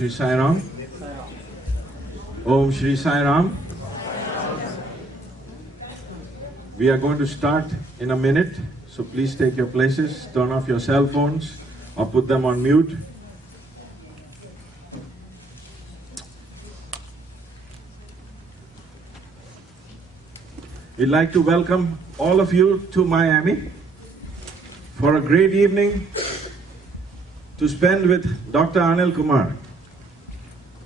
Shri Sai Ram. Om Shri Sai Ram. We are going to start in a minute, so please take your places, turn off your cell phones or put them on mute. We'd like to welcome all of you to Miami for a great evening to spend with Dr. Anil Kumar.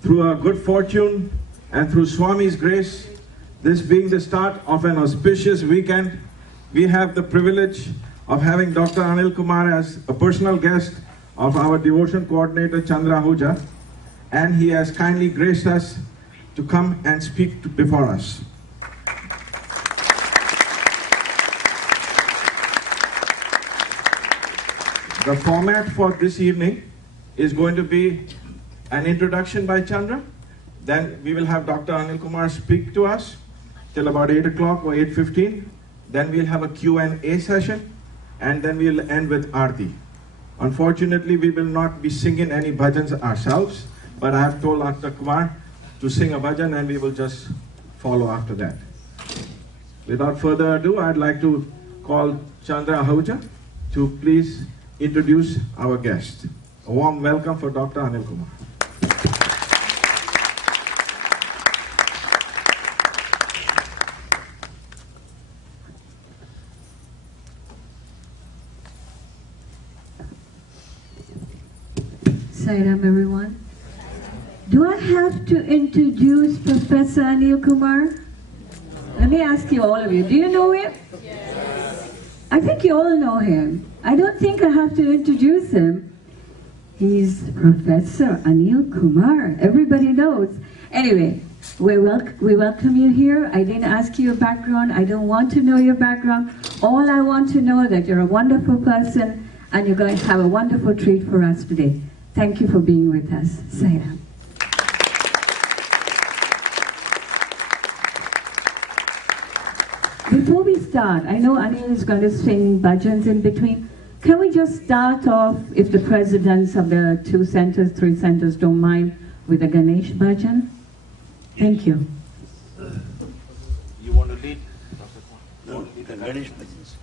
Through our good fortune and through Swami's grace, this being the start of an auspicious weekend, we have the privilege of having Dr. Anil Kumar as a personal guest of our devotion coordinator Chandra Ahuja, and he has kindly graced us to come and speak before us. The format for this evening is going to be an introduction by Chandra. Then we will have Dr. Anil Kumar speak to us till about 8 o'clock or 8:15. Then we'll have a Q&A session, and then we'll end with Aarti. Unfortunately, we will not be singing any bhajans ourselves, but I have told Dr. Kumar to sing a bhajan and we will just follow after that. Without further ado, I'd like to call Chandra Ahuja to please introduce our guest. A warm welcome for Dr. Anil Kumar. Sairam, everyone. Do I have to introduce Professor Anil Kumar? Let me ask you, all of you, do you know him? Yes. I think you all know him. I don't think I have to introduce him. He's Professor Anil Kumar. Everybody knows. Anyway, we welcome you here. I didn't ask you your background. I don't want to know your background. All I want to know is that you're a wonderful person and you're going to have a wonderful treat for us today. Thank you for being with us. Sairam. Before we start, I know Anil is going to sing bhajans in between. Can we just start off, if the presidents of the 2 centers, 3 centers don't mind, with a Ganesh bhajan? Thank you. You want to lead? No, the Ganesh bhajans.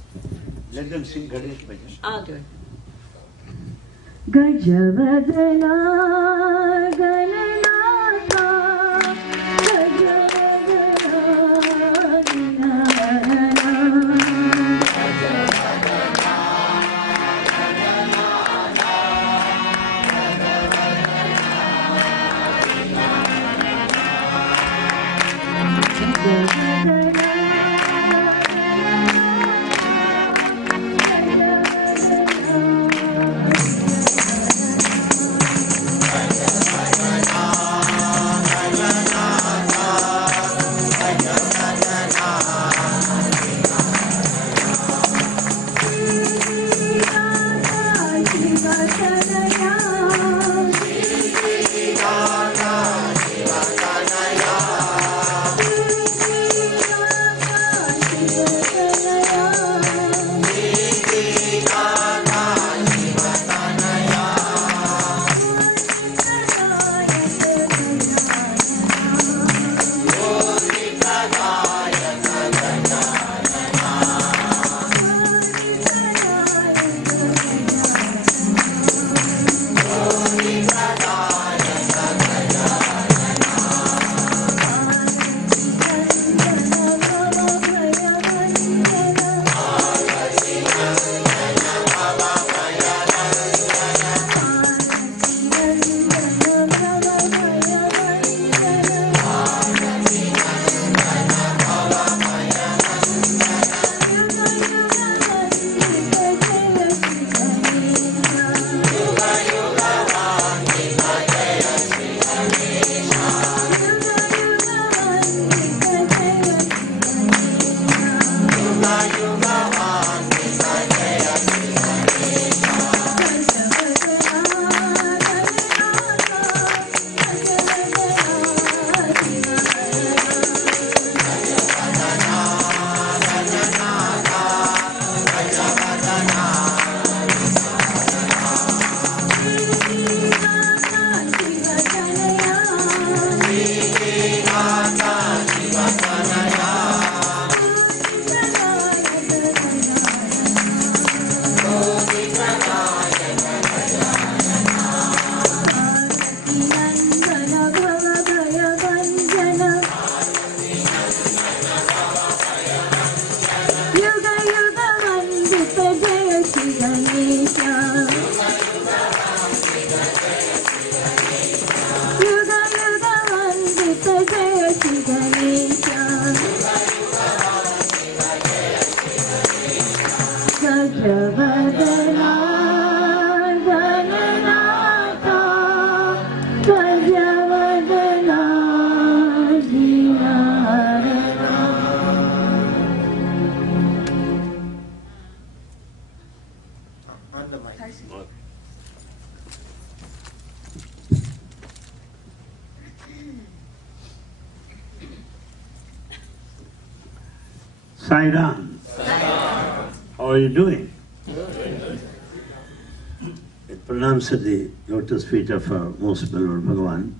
Let them sing Ganesh bhajans. I'll do it. Gajavadana Gananatha Sai Ram. How are you doing? It pronounced at the lotus feet of our most beloved Bhagavan.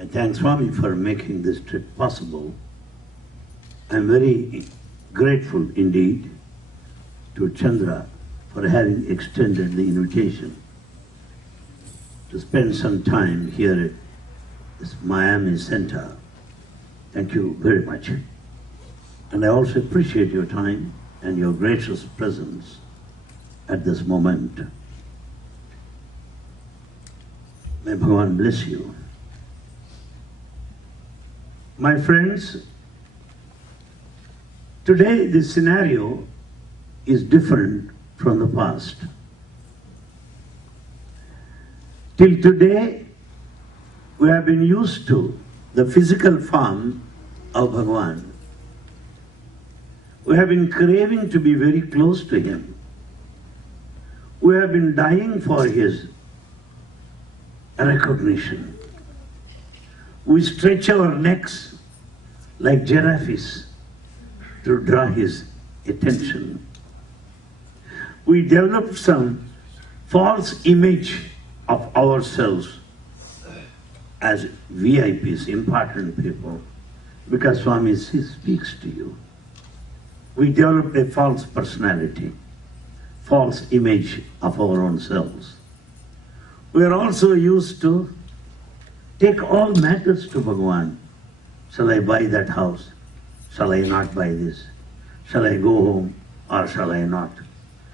I thank Swami for making this trip possible. I'm very grateful indeed to Chandra for having extended the invitation to spend some time here at this Miami Center. Thank you very much. And I also appreciate your time and your gracious presence at this moment. May Bhagavan bless you. My friends, today the scenario is different from the past. Till today, we have been used to the physical form of Bhagavan. We have been craving to be very close to Him. We have been dying for His recognition. We stretch our necks like giraffes to draw His attention. We developed some false image of ourselves as VIPs, important people, because Swami speaks to you. We developed a false personality, false image of our own selves. We are also used to take all matters to Bhagavan. Shall I buy that house? Shall I not buy this? Shall I go home or shall I not?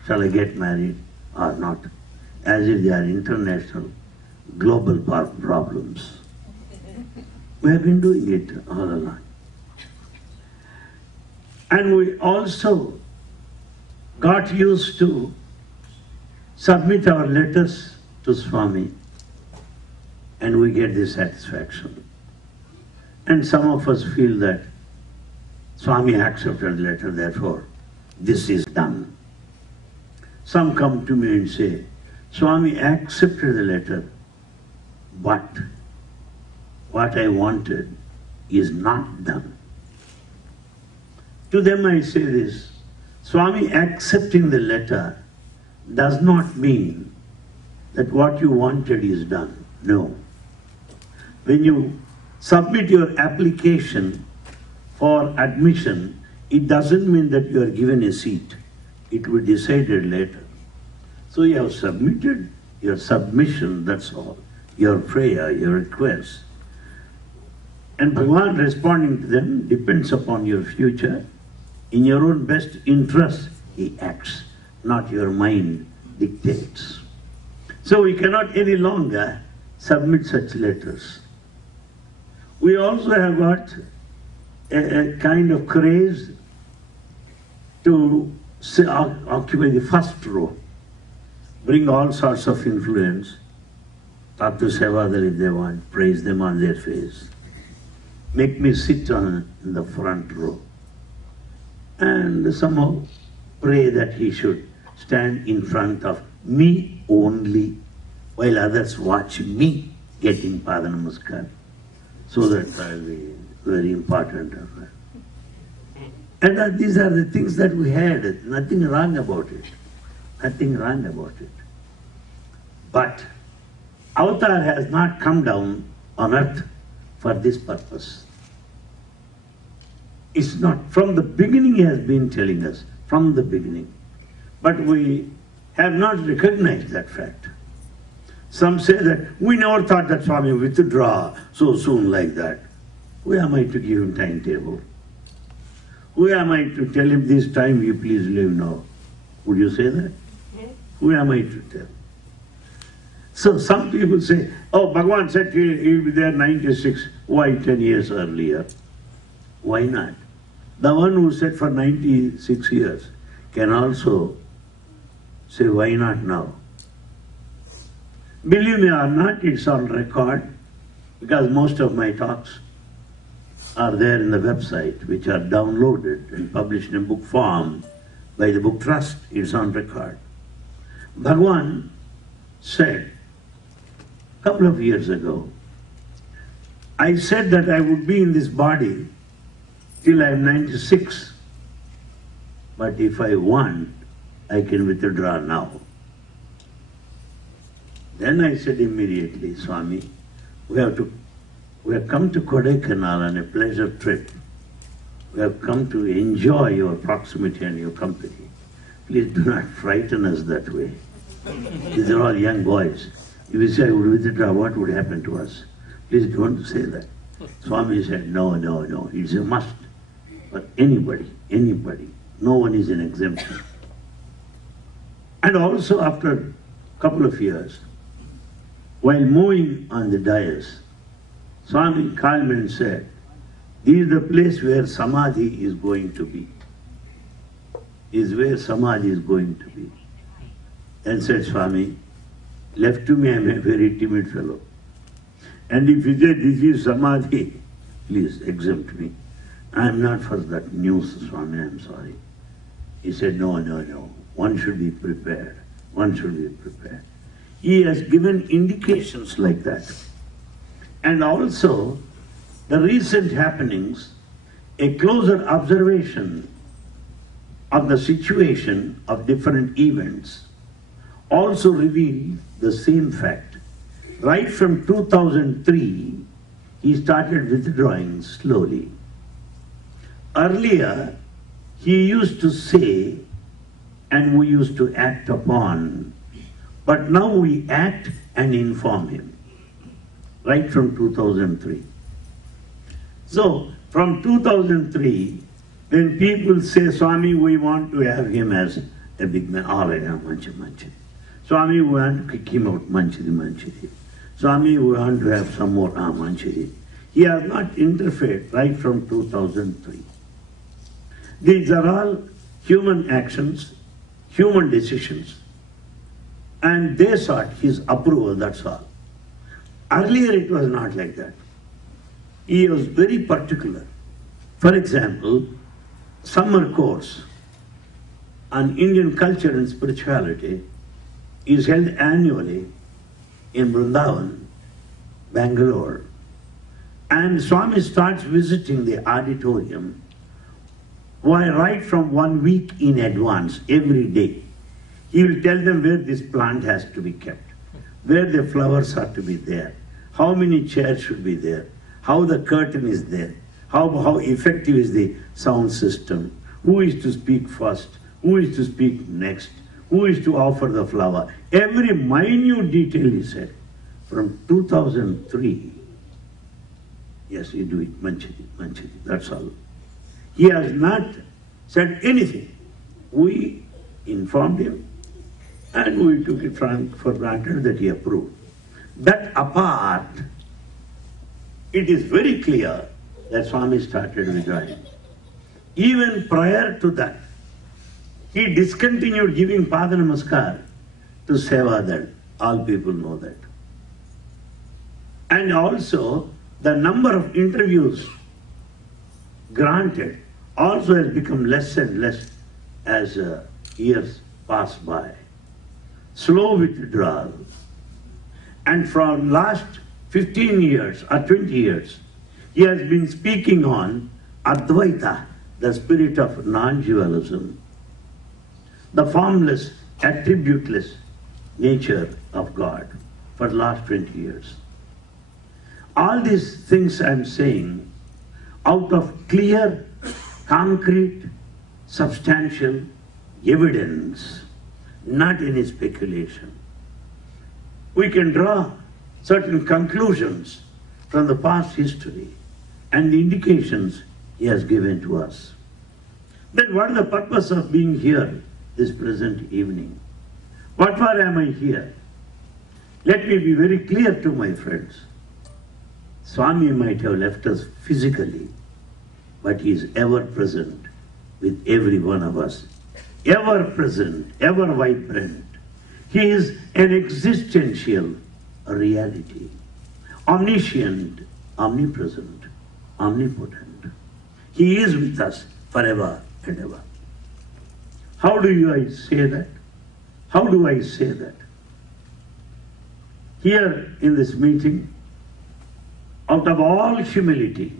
Shall I get married or not? As if they are international, global problems. We have been doing it all along. And we also got used to submit our letters to Swami and we get the satisfaction. And some of us feel that Swami accepted the letter, therefore this is done. Some come to me and say, Swami accepted the letter, but what I wanted is not done. To them I say this, Swami accepting the letter does not mean that what you wanted is done. No. When you submit your application for admission, it doesn't mean that you are given a seat. It will be decided later. So you have submitted your submission, that's all. Your prayer, your request. And Bhagavan responding to them depends upon your future. In your own best interest, He acts, not your mind dictates. So we cannot any longer submit such letters. We also have got a kind of craze to occupy the first row, bring all sorts of influence, talk to Sevadal if they want, praise them on their face, make me sit in the front row, and somehow pray that he should stand in front of me only, while others watch me getting Pada Namaskar, so that I will be very important. And these are the things that we had, nothing wrong about it, nothing wrong about it. But Avatar has not come down on earth for this purpose. It's not, from the beginning He has been telling us, from the beginning. But we have not recognized that fact. Some say that we never thought that Swami would withdraw so soon like that. Who am I to give him timetable? Who am I to tell him this time you please leave now? Would you say that? Who am I to tell? So some people say, oh, Bhagavan said he will be there 96. Why 10 years earlier? Why not? The one who said for 96 years can also say, why not now? Believe me or not, it's on record, because most of my talks are there in the website, which are downloaded and published in book form by the Book Trust. It's on record. Bhagwan said a couple of years ago, I said that I would be in this body till I am 96, but if I want, I can withdraw now. Then I said immediately, Swami, we have come to Kodaikanal on a pleasure trip. We have come to enjoy your proximity and your company. Please do not frighten us that way. These are all young boys. If you say I would withdraw, what would happen to us? Please don't say that. Swami said, no, no, no. It's a must. But anybody, no one is an exemption. And also after a couple of years, while moving on the dais, Swami called me and said, this is the place where Samadhi is going to be. Is where Samadhi is going to be. And said, Swami, left to me, I am a very timid fellow. And if you say this is Samadhi, please exempt me. I am not for that news, Swami, I am sorry. He said, no, no, no. One should be prepared. One should be prepared. He has given indications like that. And also, the recent happenings, a closer observation of the situation of different events, also reveal the same fact. Right from 2003, he started withdrawing slowly. Earlier, he used to say, and we used to act upon, but now we act and inform him. Right from 2003. So, from 2003, when people say, Swami, we want to have him as a big man, all right, manchi. Swami, we want to kick him out, manchiri. Swami, we want to have some more, manchiri. He has not interfered right from 2003. These are all human actions, human decisions, and they sought his approval, that's all. Earlier it was not like that. He was very particular. For example, summer course on Indian culture and spirituality is held annually in Vrindavan, Bangalore. And Swami starts visiting the auditorium right from 1 week in advance, every day. He will tell them where this plant has to be kept, where the flowers are to be there, how many chairs should be there, how the curtain is there, how effective is the sound system, who is to speak first, who is to speak next, who is to offer the flower. Every minute detail he said. From 2003, yes, you do it, manchiri, that's all. He has not said anything. We informed him and we took it for granted that he approved. That apart, it is very clear that Swami started withdrawing. Even prior to that, he discontinued giving Pada Namaskar to Sevadal. All people know that. And also, the number of interviews granted also has become less and less as years pass by. Slow withdrawal. And from last 15 years or 20 years, he has been speaking on Advaita, the spirit of non-dualism, the formless, attributeless nature of God for the last 20 years. All these things I'm saying out of clear, concrete, substantial evidence, not any speculation. We can draw certain conclusions from the past history and the indications he has given to us. Then what is the purpose of being here this present evening? What for am I here? Let me be very clear to my friends. Swami might have left us physically, but he is ever present with every one of us. Ever present, ever vibrant. He is an existential reality. Omniscient, omnipresent, omnipotent. He is with us forever and ever. How do I say that? How do I say that? Here in this meeting, out of all humility,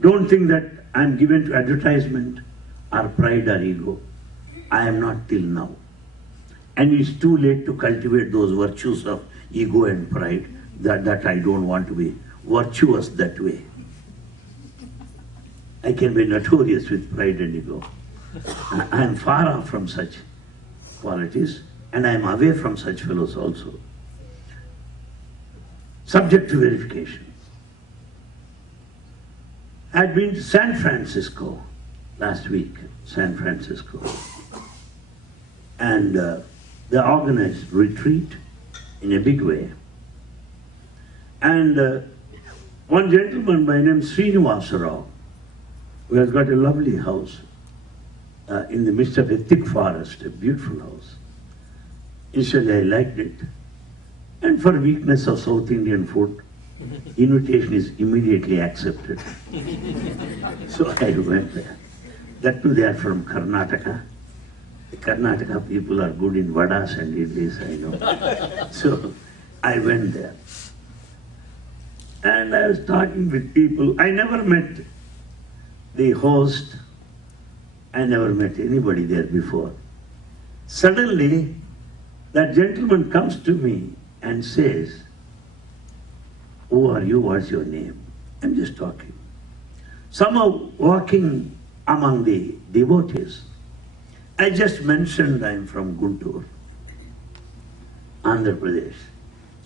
don't think that I'm given to advertisement or pride or ego. I am not till now. And it's too late to cultivate those virtues of ego and pride, that I don't want to be virtuous that way. I can be notorious with pride and ego. I am far off from such qualities, and I am away from such fellows also. Subject to verification. I had been to San Francisco last week, San Francisco, and they organized retreat in a big way. And one gentleman by name Srinivasa Rao, who has got a lovely house in the midst of a thick forest, a beautiful house. Initially I liked it. And for weakness of South Indian food, invitation is immediately accepted. So I went there. That too, they are from Karnataka. The Karnataka people are good in vadas and idlis, I know. So I went there. And I was talking with people. I never met the host. I never met anybody there before. Suddenly, that gentleman comes to me and says, "Who are you? What's your name?" I'm just talking. Somehow walking among the devotees, I just mentioned I'm from Guntur, Andhra Pradesh.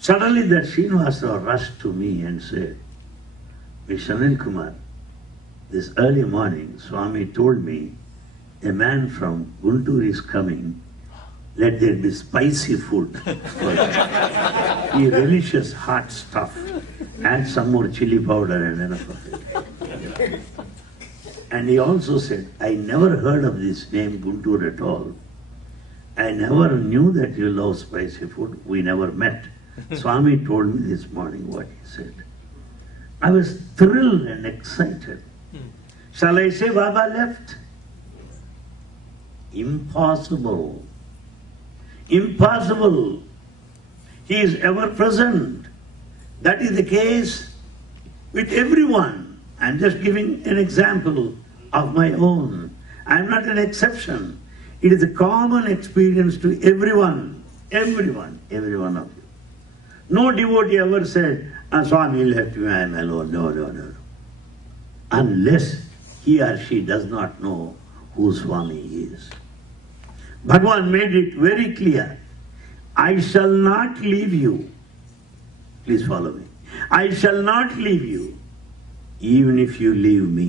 Suddenly that Srinivasa rushed to me and said, "Mr. Anil Kumar, this early morning Swami told me a man from Guntur is coming. Let there be spicy food for him. He relishes hot stuff. Add some more chili powder and enough of it." And he also said, "I never heard of this name Guntur at all. I never knew that you love spicy food. We never met. Swami told me this morning what he said." I was thrilled and excited. Shall I say Baba left? Impossible. Impossible. He is ever present. That is the case with everyone. I'm just giving an example of my own. I'm not an exception. It is a common experience to everyone. Everyone. Every one of you. No devotee ever said, "Swami left me, I am alone." No, no, no. Unless he or she does not know who Swami is. Bhagavan made it very clear. "I shall not leave you." Please follow me. "I shall not leave you, even if you leave me."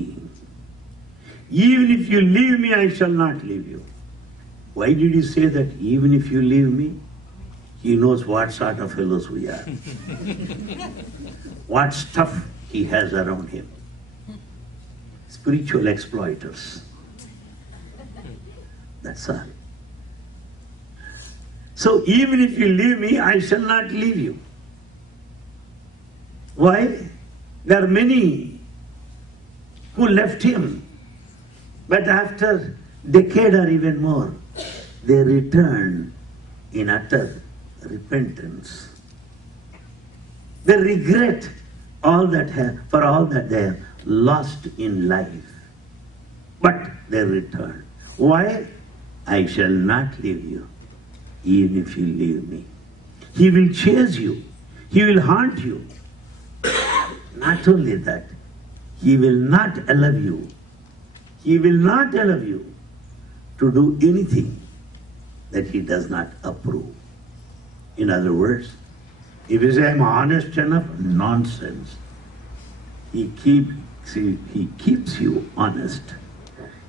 Even if you leave me, I shall not leave you. Why did he say that, even if you leave me? He knows what sort of fellows we are. What stuff he has around him. Spiritual exploiters. That's all. So even if you leave me, I shall not leave you. Why? There are many who left him, but after a decade or even more, they returned in utter repentance. They regret all that for all that they have lost in life. But they return. Why? "I shall not leave you, even if you leave me." He will chase you. He will haunt you. Not only that, he will not allow you. He will not allow you to do anything that he does not approve. In other words, if you say, "I'm honest enough," nonsense. He keeps you honest.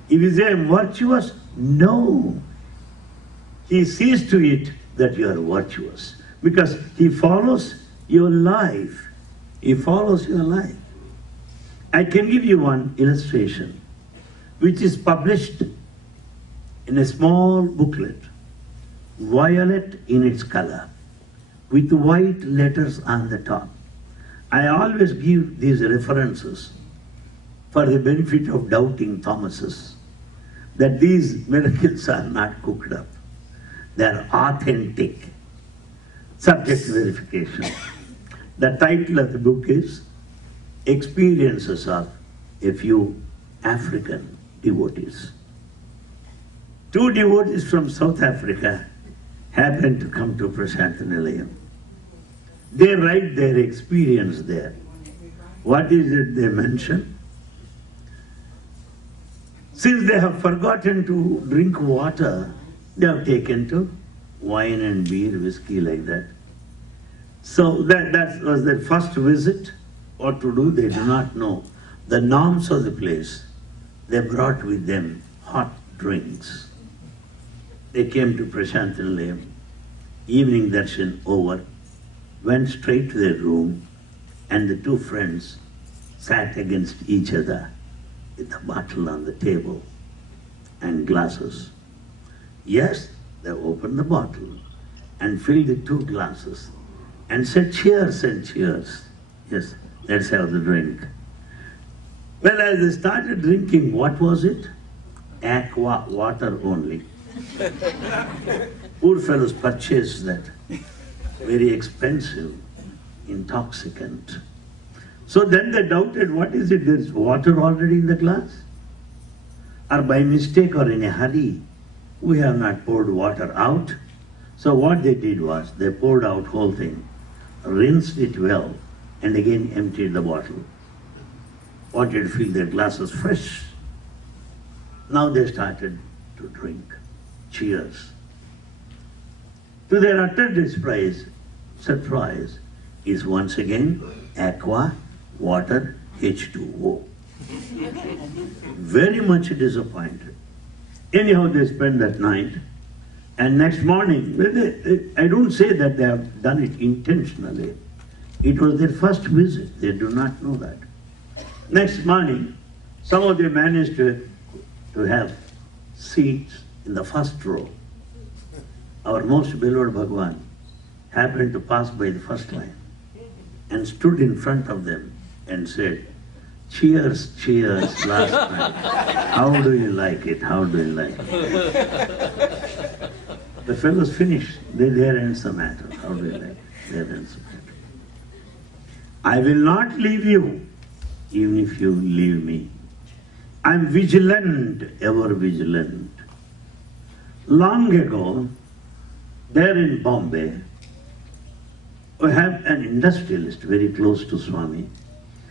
If you say, "I'm virtuous," no. He sees to it that you are virtuous because he follows your life. He follows your life. I can give you one illustration which is published in a small booklet, violet in its color, with white letters on the top. I always give these references for the benefit of doubting Thomases, that these miracles are not cooked up. They are authentic. Subject verification. The title of the book is Experiences of a Few African Devotees. Two devotees from South Africa happened to come to Prashantanilayam. They write their experience there. What is it they mention? Since they have forgotten to drink water, they have taken to wine and beer, whiskey, like that. So that was their first visit. What to do, they do not know. The norms of the place, they brought with them hot drinks. They came to Prashantanilayam, evening darshan over, went straight to their room, and the two friends sat against each other with a bottle on the table and glasses. Yes, they opened the bottle and filled the two glasses and said, cheers and cheers. Yes, let's have the drink. Well, as they started drinking, what was it? Aqua, water only. Poor fellows purchased that very expensive intoxicant. So then they doubted, what is it? There's water already in the glass? Or by mistake or in a hurry, we have not poured water out. So what they did was, they poured out whole thing, rinsed it well, and again emptied the bottle. Wanted to fill their glasses fresh. Now they started to drink. Cheers. To their utter surprise is once again aqua, water, H2O. Very much disappointed. Anyhow, they spent that night, and next morning, I don't say that they have done it intentionally. It was their first visit. They do not know that. Next morning, some of them managed to have seats in the first row. Our most beloved Bhagavan happened to pass by the first line and stood in front of them and said, cheers, cheers, last night. How do you like it? How do you like it? The fellows finished. There ends the matter. How do you like it? There ends the matter. I will not leave you, even if you leave me. I'm vigilant, ever vigilant. Long ago, there in Bombay, we have an industrialist very close to Swami.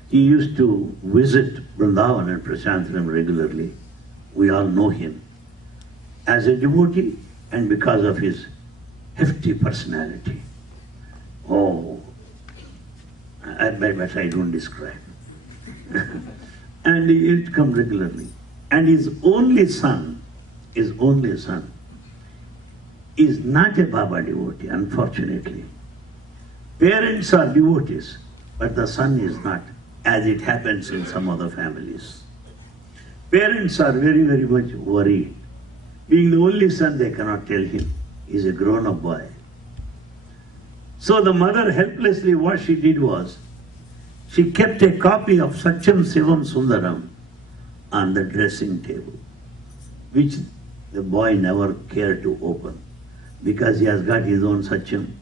He used to visit Vrindavan and Prashantanilayam regularly. We all know him as a devotee and because of his hefty personality. Oh, but I don't describe. And he used to come regularly. And his only son is not a Baba devotee, unfortunately. Parents are devotees, but the son is not, as it happens in some other families. Parents are very, very much worried. Being the only son, they cannot tell him. He's a grown-up boy. So the mother helplessly, what she did was, she kept a copy of Satyam Sivam Sundaram on the dressing table, which the boy never cared to open, because he has got his own Satyam,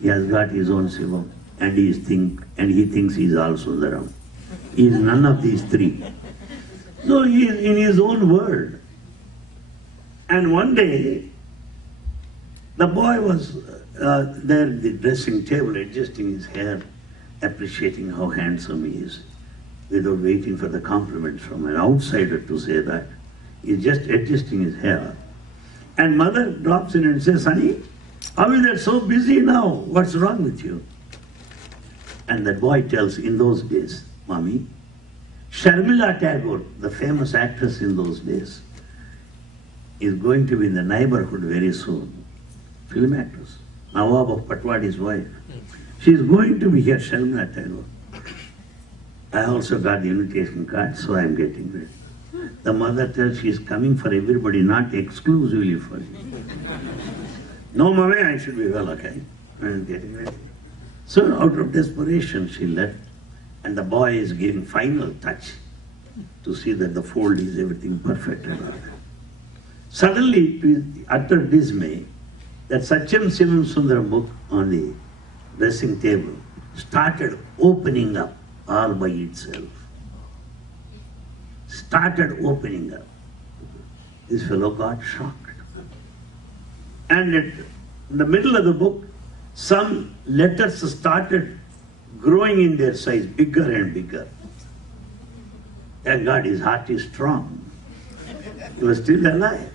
he has got his own Sivam, and he thinks he is all Sundaram. He is none of these three. So he is in his own world. And one day, the boy was there at the dressing table, adjusting his hair, appreciating how handsome he is, without waiting for the compliments from an outsider to say that. He's just adjusting his hair. And mother drops in and says, "Honey, how is that so busy now? What's wrong with you?" And that boy tells, in those days, "Mommy, Sharmila Tagore, the famous actress in those days, is going to be in the neighborhood very soon. Film actress, Nawab of Patwadi's wife. She is going to be here, Sharmila Tagore. I also got the invitation card, so I am getting ready." The mother tells she is coming for everybody, not exclusively for you. "No, mommy, I should be well, okay? I am getting ready." So out of desperation, she left, and the boy is giving final touch to see that the fold is everything perfect and all that. Suddenly, to his utter dismay, that Satyam Sivam Sundaram book on the dressing table started opening up all by itself. Started opening up. This fellow got shocked. And in the middle of the book, some letters started growing in their size, bigger and bigger. Thank God his heart is strong. He was still alive.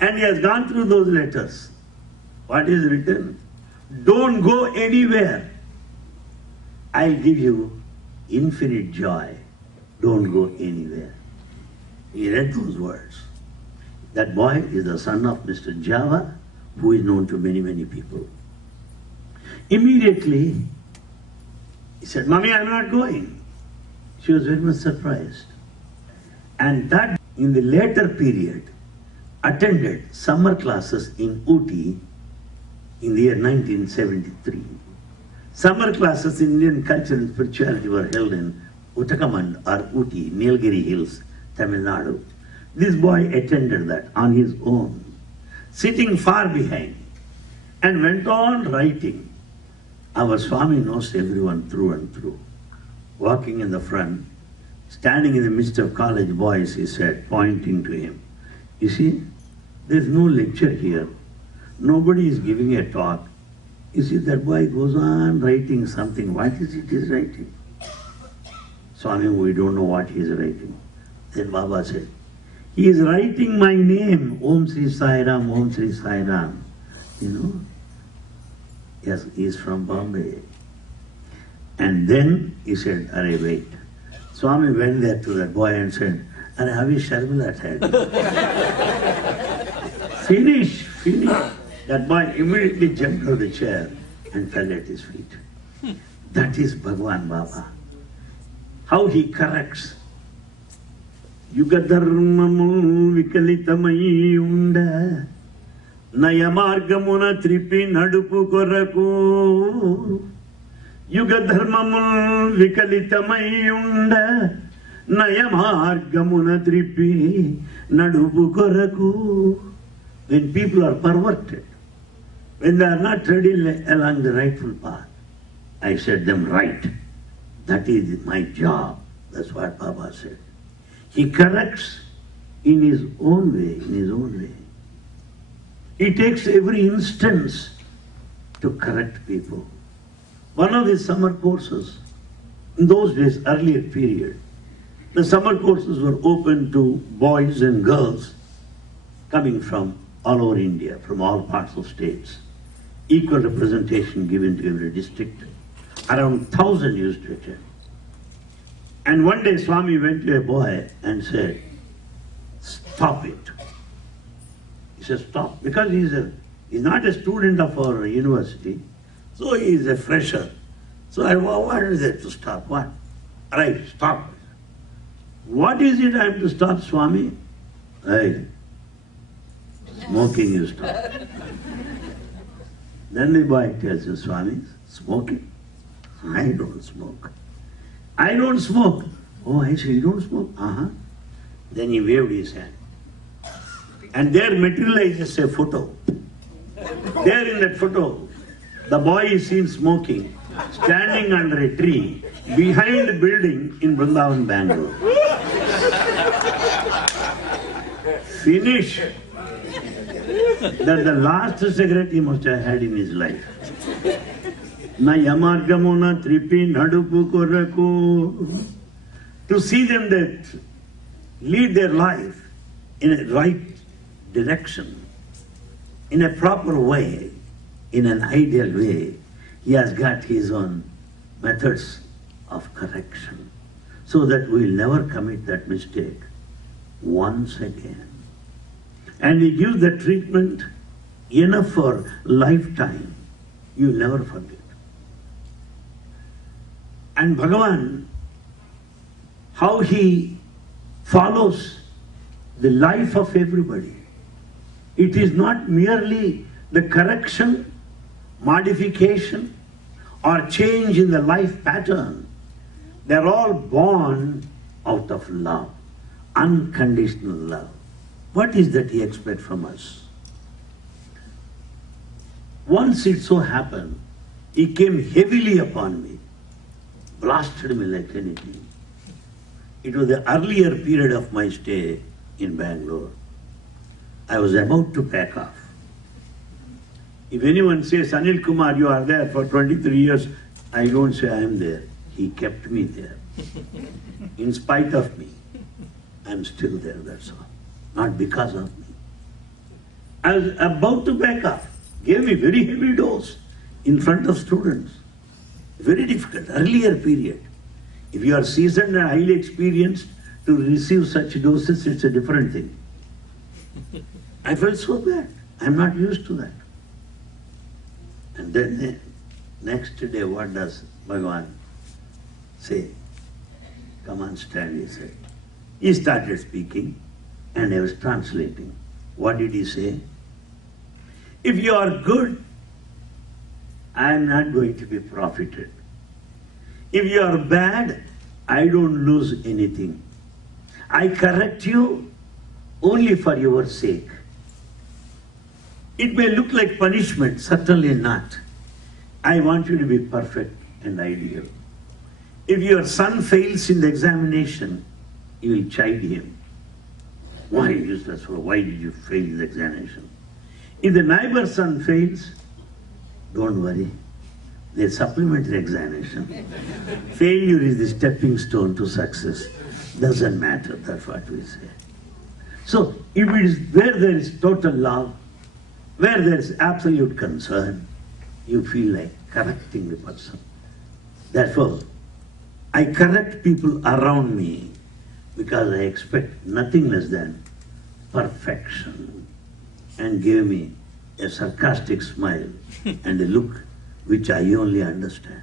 And he has gone through those letters. What is written? Don't go anywhere. I'll give you infinite joy. Don't go anywhere. He read those words. That boy is the son of Mr. Java, who is known to many, many people. Immediately, he said, Mommy, I'm not going. She was very much surprised. And that, in the later period, attended summer classes in Ooty in the year 1973. Summer classes in Indian culture and spirituality were held in Uttakamand or Ooty, Nilgiri Hills, Tamil Nadu. This boy attended that on his own, sitting far behind, and went on writing. Our Swami knows everyone through and through. Walking in the front, standing in the midst of college boys, he said, pointing to him, you see, there's no lecture here. Nobody is giving a talk. You see, that boy goes on writing something. What is it he's writing? Swami, we don't know what he's writing. Then Baba said, he is writing my name, Om Sri Sai Ram, Om Sri Sai Ram. You know? Yes, he is from Bombay. And then he said, Arey, wait. Swami went there to that boy and said, Arey, have you Sharmilat had? Finish. That boy immediately jumped out of the chair and fell at his feet. That is Bhagwan Baba. How he corrects. Yugadharmamu vikalitamai unda nayamargamuna tripi nadupu koraku. Yugadharmamu vikalitamai unda nayamargamuna tripi nadupu koraku. When people are perverted, when they are not ready along the rightful path, I set them right. That is my job. That's what Baba said. He corrects in his own way, He takes every instance to correct people. One of his summer courses, in those days, earlier period, the summer courses were open to boys and girls coming from all over India, from all parts of states. Equal representation given to every district. Around 1,000 used to attend. And one day Swami went to a boy and said, stop it. He said, stop. Because he's not a student of our university, so he is a fresher. So I wanted that to stop. What? Right, stop. What is it I am to stop, Swami? Hey, smoking you stop. Then the boy tells you, Swami, smoking? I don't smoke. I don't smoke. Oh, I say, you don't smoke? Then he waved his hand. And there materializes a photo. There in that photo, the boy is seen smoking, standing under a tree, behind a building in Vrindavan, Bangalore. Finish. That's the last cigarette he must have had in his life. Na yamargamona tripi nadupu koraku. To see them that lead their life in a right direction, in a proper way, in an ideal way, he has got his own methods of correction, so that we will never commit that mistake once again. And he gives the treatment enough for lifetime. You will never forget. And Bhagavan, how he follows the life of everybody. It is not merely the correction, modification, or change in the life pattern. They are all born out of love, unconditional love. What is that he expects from us? Once it so happened, he came heavily upon me, blasted me like anything. It was the earlier period of my stay in Bangalore. I was about to pack off. If anyone says, Anil Kumar, you are there for 23 years, I don't say I am there. He kept me there. In spite of me, I am still there, that's all. Not because of me. I was about to back off. Gave me very heavy dose in front of students. Very difficult, earlier period. If you are seasoned and highly experienced to receive such doses, it's a different thing. I felt so bad. I'm not used to that. And then the next day, what does Bhagavan say? Come on, stand, he said. He started speaking and I was translating. What did he say? If you are good, I am not going to be profited. If you are bad, I don't lose anything. I correct you only for your sake. It may look like punishment, certainly not. I want you to be perfect and ideal. If your son fails in the examination, you will chide him. Why useless fellow? Why did you fail in the examination? If the neighbor's son fails, don't worry. They supplement the examination. Failure is the stepping stone to success. Doesn't matter, that's what we say. So, if it is where there is total love, where there is absolute concern, you feel like correcting the person. Therefore, I correct people around me because I expect nothing less than perfection, and gave me a sarcastic smile and a look which I only understand.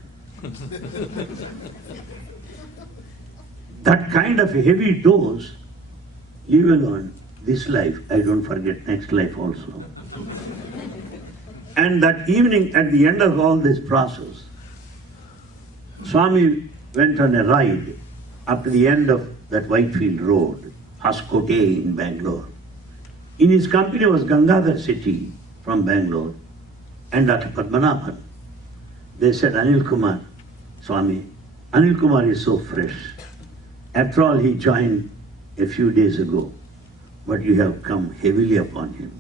That kind of a heavy dose, leave alone this life, I don't forget next life also. And that evening, at the end of all this process, Swami went on a ride up to the end of that Whitefield Road, Hoskote in Bangalore. In his company was Gangadhar Sethi from Bangalore and Dr. Padmanabhan. They said, Anil Kumar, Swami, Anil Kumar is so fresh. After all, he joined a few days ago, but you have come heavily upon him.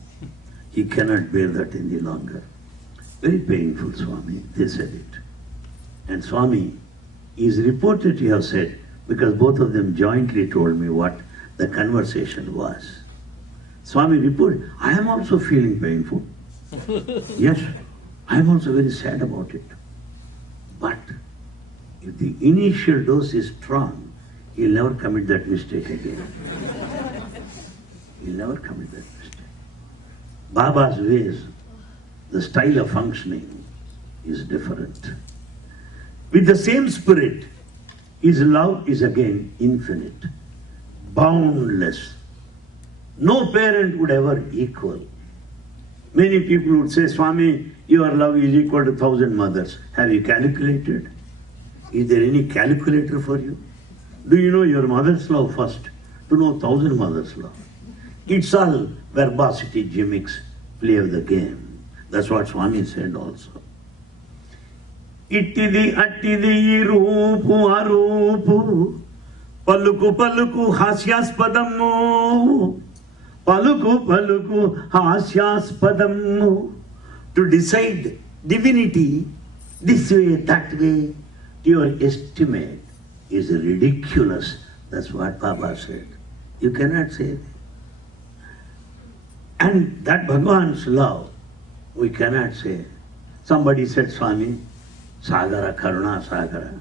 He cannot bear that any longer. Very painful, Swami, they said it. And Swami is reported to have said, because both of them jointly told me what the conversation was. Swami reported, I am also feeling painful. Yes, I am also very sad about it. But if the initial dose is strong, he'll never commit that mistake again. He'll never commit that mistake. Baba's ways, the style of functioning is different. With the same spirit, his love is again infinite, boundless. No parent would ever equal. Many people would say, Swami, your love is equal to 1,000 mothers. Have you calculated? Is there any calculator for you? Do you know your mother's love first to know 1,000 mothers' love? It's all verbosity, gimmicks, play of the game. That's what Swami said also. Ittidi attidi roopu aroopu paluku paluku hasyaspadamu paluku paluku hasyaspadamu. To decide divinity this way, that way, to your estimate is ridiculous. That's what Baba said. You cannot say that. And that Bhagavan's love, we cannot say. Somebody said, Swami, Sagara, Karuna Sagara.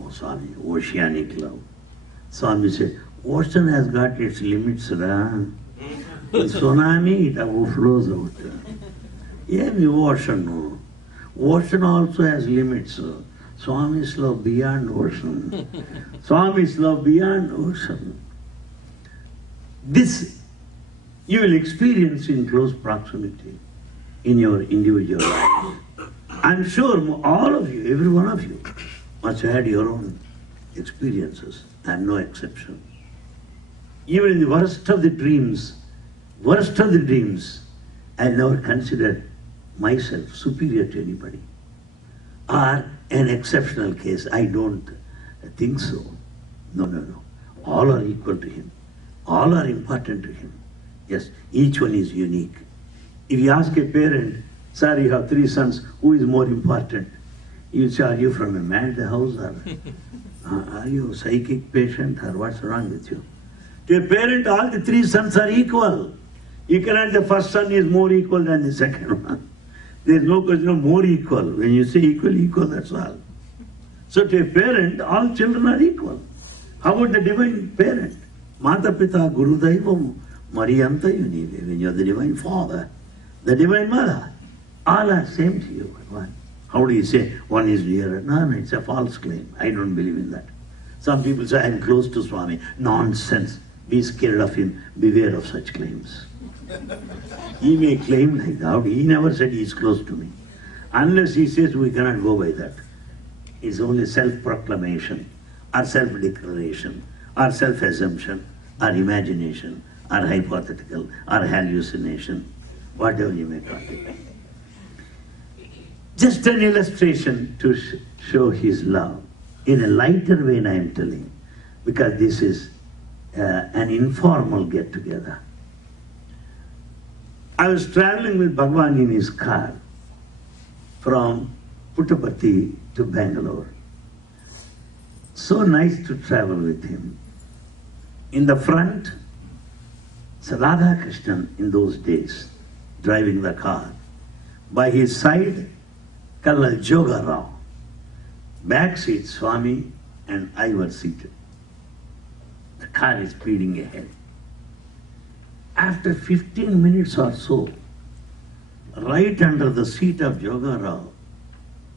Oh, Swami, oceanic love. Swami said, ocean has got its limits, Ra. In tsunami, it overflows out. Yeah, the ocean, no. Ocean also has limits. Swami's love beyond ocean. Swami's love beyond ocean. This you will experience in close proximity in your individual life. I'm sure all of you, every one of you, must have had your own experiences. I'm no exception. Even in the worst of the dreams, I never considered myself superior to anybody, or an exceptional case. I don't think so. No, no, no. All are equal to him. All are important to him. Yes, each one is unique. If you ask a parent, sir, you have 3 sons, who is more important? You will say, are you from a mad house, or are you a psychic patient, or what's wrong with you? To a parent, all the 3 sons are equal. You cannot, the first son is more equal than the second one. There is no question of more equal. When you say equal, equal, that's all. So to a parent, all children are equal. How about the divine parent? Mata Pita Guru Daivam Mariyanta Yunive. When you are the divine father, the divine mother, all are same to you. How do you say one is dearer? No, no, it's a false claim. I don't believe in that. Some people say, I am close to Swami. Nonsense. Be scared of him. Beware of such claims. He may claim like that. He never said he is close to me. Unless he says we cannot go by that. It's only self-proclamation, or self-declaration, or self-assumption, or imagination, or hypothetical, or hallucination, whatever you may call it. Just an illustration to show his love. In a lighter vein, I am telling, because this is an informal get-together. I was traveling with Bhagwan in his car from Puttaparthi to Bangalore. So nice to travel with him. In the front, Radha Krishnan in those days, driving the car. By his side, Kallal Joga Rao. Back seat, Swami and I were seated. The car is speeding ahead. After 15 minutes or so, right under the seat of Joga Rao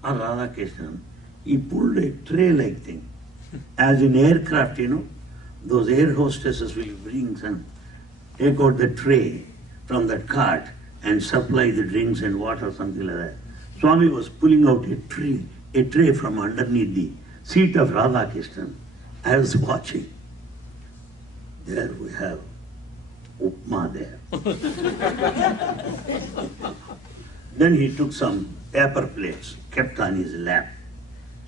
or Radha Krishnan, he pulled a tray-like thing. As in aircraft, you know, those air hostesses will bring and take out the tray from that cart and supply the drinks and water, something like that. Swami was pulling out a tray from underneath the seat of Radha Krishnan. I was watching. There we have upma there. Then he took some paper plates, kept on his lap,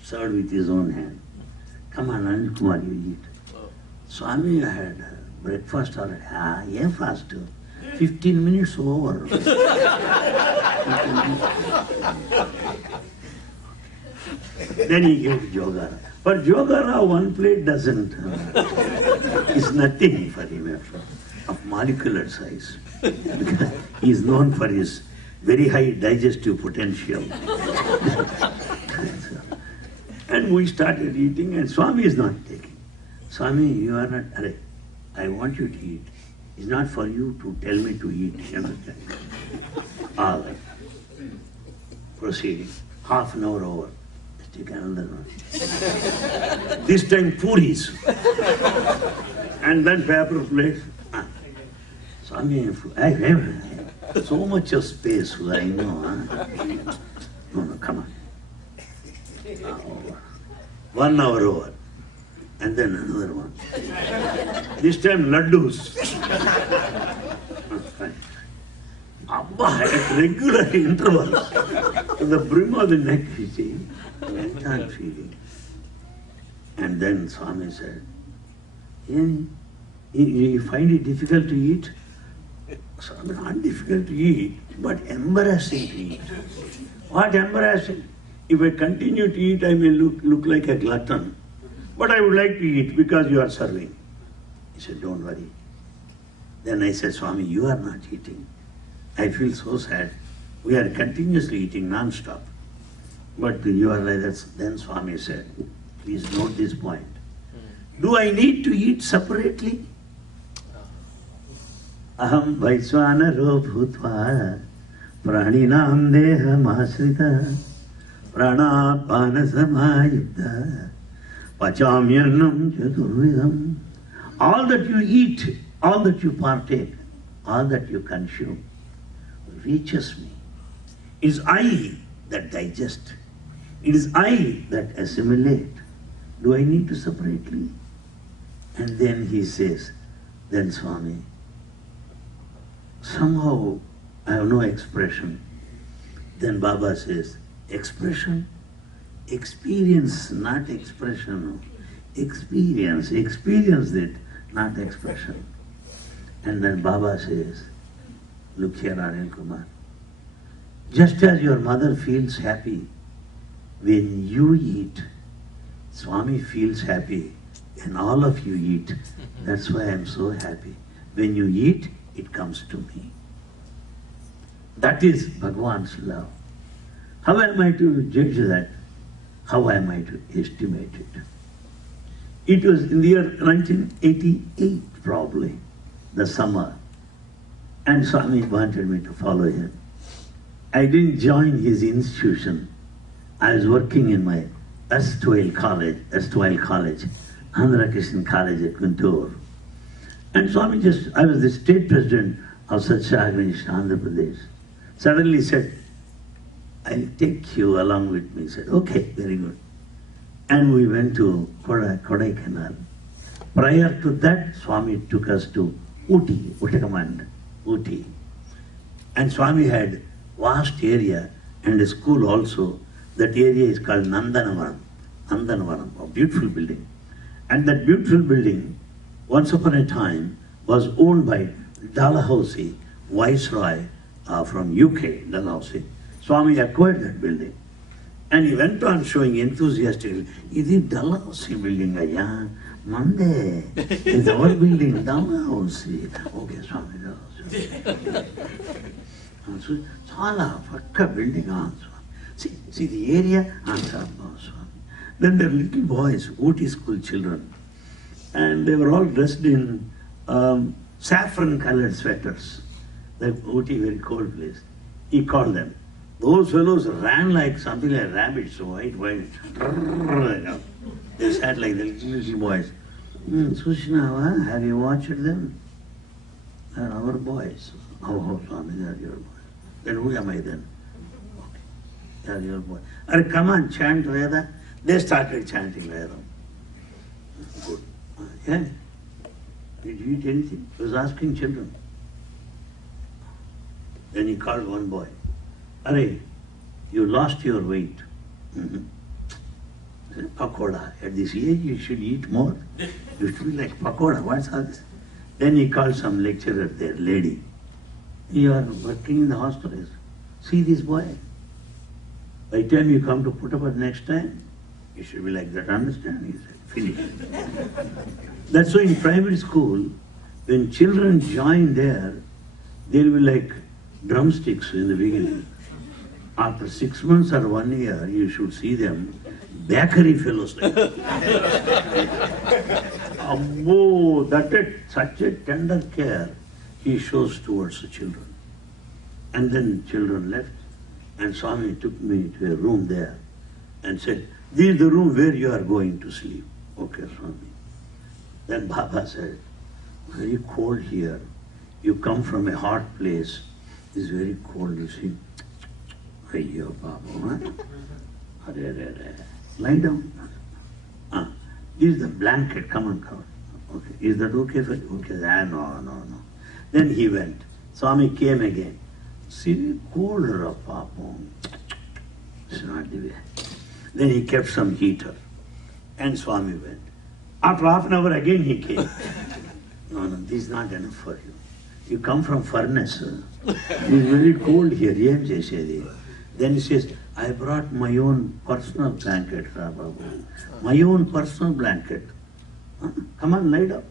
served with his own hand. Come on, Anil Kumar, you eat. Swami had breakfast already. Yeah, fast. 15 minutes over. Then he gave Jogara. For Jogara, one plate doesn't. Is nothing for him of molecular size. He is known for his very high digestive potential. And we started eating, and Swami is not taking. Swami, you are not, I want you to eat. It's not for you to tell me to eat. You understand? All right. Proceeding. Half an hour over. Let's take another one. This time puris. And then paper plates. Swami, I have so much of space, I know. No, no, come on. 1 hour over. And then another one. This time laddus. Abba, at regular intervals, to the brim of the neck, you see, went on feeding. And then Swami said, you find it difficult to eat? Swami, not difficult to eat, but embarrassing to eat. What embarrassing? If I continue to eat, I may look like a glutton. But I would like to eat because you are serving. He said, don't worry. Then I said, Swami, you are not eating. I feel so sad. We are continuously eating non-stop. But you are like that. Then Swami said, please note this point. Do I need to eat separately? Aham vaisvanaro bhutva praninam deham asrita pranapana samayuddha pachamyanam chaturvidam. All that you eat, all that you partake, all that you consume reaches me. It is I that digest. It is I that assimilate. Do I need to separately? And then he says, then Swami, somehow I have no expression. Then Baba says, expression, experience, not expression. Experience it, not expression. And then Baba says, look here, Anil Kumar, just as your mother feels happy when you eat, Swami feels happy when all of you eat. That's why I'm so happy. When you eat, it comes to me. That is Bhagwan's love. How am I to judge that? How am I to estimate it? It was in the year 1988, probably, the summer, and Swami wanted me to follow him. I didn't join his institution. I was working in my erstwhile college, Andhra Christian College at Guntur. And Swami I was the state president of such organization, Andhra Pradesh. Suddenly said, I'll take you along with me. He said, okay, very good. And we went to Kodaikanal. Prior to that, Swami took us to Uti. And Swami had vast area and a school also. That area is called Nandanavaram, a beautiful building. And that beautiful building, once upon a time, was owned by Dalhousie, Viceroy from UK, Dalhousie. Swami acquired that building. And he went on showing enthusiastically, this is Dalhousie building, ayya. Monday, it's our building, Dalhousie. Okay, Swami, Dalhousie. So, Chala, Fakka building on Swami. See the area, answer, Swami. Then there were little boys, Uti school children, and they were all dressed in saffron-colored sweaters. The Uti, very cold place. He called them. Those fellows ran like something like rabbits, white. They sat like the little boys. Sushnava, have you watched them? They're our boys. Oh, Swami, they're your boys. Then who am I then? Okay, they're your boys. Come on, chant Veda. They started chanting Veda. Good. Yeah. Did you eat anything? He was asking children. Then he called one boy. Are, you lost your weight. Pakoda. At this age, you should eat more. You should be like pakoda. What's all this? Then he called some lecturer there, lady. You are working in the hospitals. See this boy. By the time you come to Puttaparthi next time, you should be like that. Understand? He said, finish. That's why in primary school, when children join there, they'll be like drumsticks in the beginning. After 6 months or 1 year, you should see them bakery fellows like Ambo, such a tender care he shows towards the children. And then children left, and Swami took me to a room there and said, this is the room where you are going to sleep. Okay, Swami. Then Baba said, very cold here. You come from a hot place. It's very cold, you see. Ayyo, Baba. Lie down. This is the blanket. Come on, come on. Okay. Is that okay for you? Okay. No. Then he went. Swami came again. See, colder, Papa. It's not the way. Then he kept some heater. And Swami went. After half an hour again he came. No, this is not enough for you. You come from furnace. It's very cold here. Then he says, I brought my own personal blanket, Babu. My own personal blanket. Come on, lie down.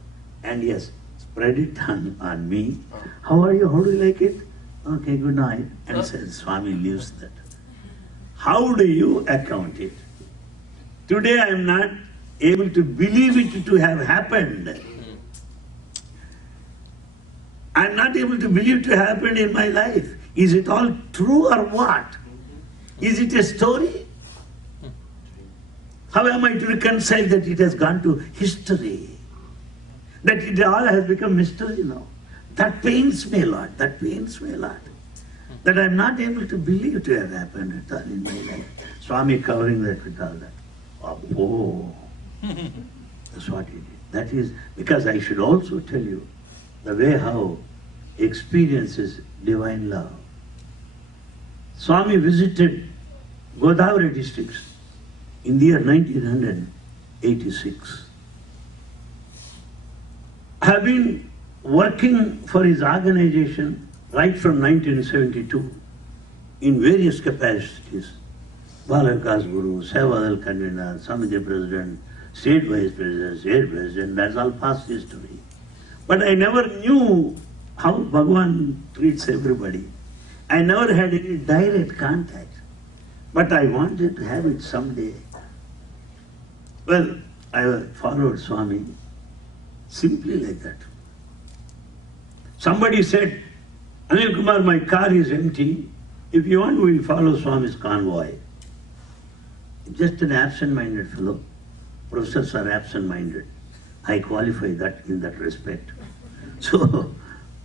And yes, spread it on me. How are you? How do you like it? Okay, good night. And says, Swami leaves that. How do you account it? Today I am not able to believe it to have happened. I am not able to believe it to have happened in my life. Is it all true or what? Is it a story? How am I to reconcile that it has gone to history? That it all has become mystery now? That pains me a lot. That I am not able to believe it to have happened at all in my life. Swami covering that with all that. Oh, that's what he did. That is, because I should also tell you the way how experiences divine love. Swami visited Godavari districts in the year 1986. I have been working for his organization right from 1972 in various capacities. Balakas Guru, Sevadal convener, Samiti president, state vice president, state president, that's all past history. But I never knew how Bhagavan treats everybody. I never had any direct contact. But I wanted to have it someday. Well, I followed Swami simply like that. Somebody said, Anil Kumar, my car is empty. If you want, we will follow Swami's convoy. Just an absent-minded fellow. Professors are absent-minded. I qualify that in that respect. So,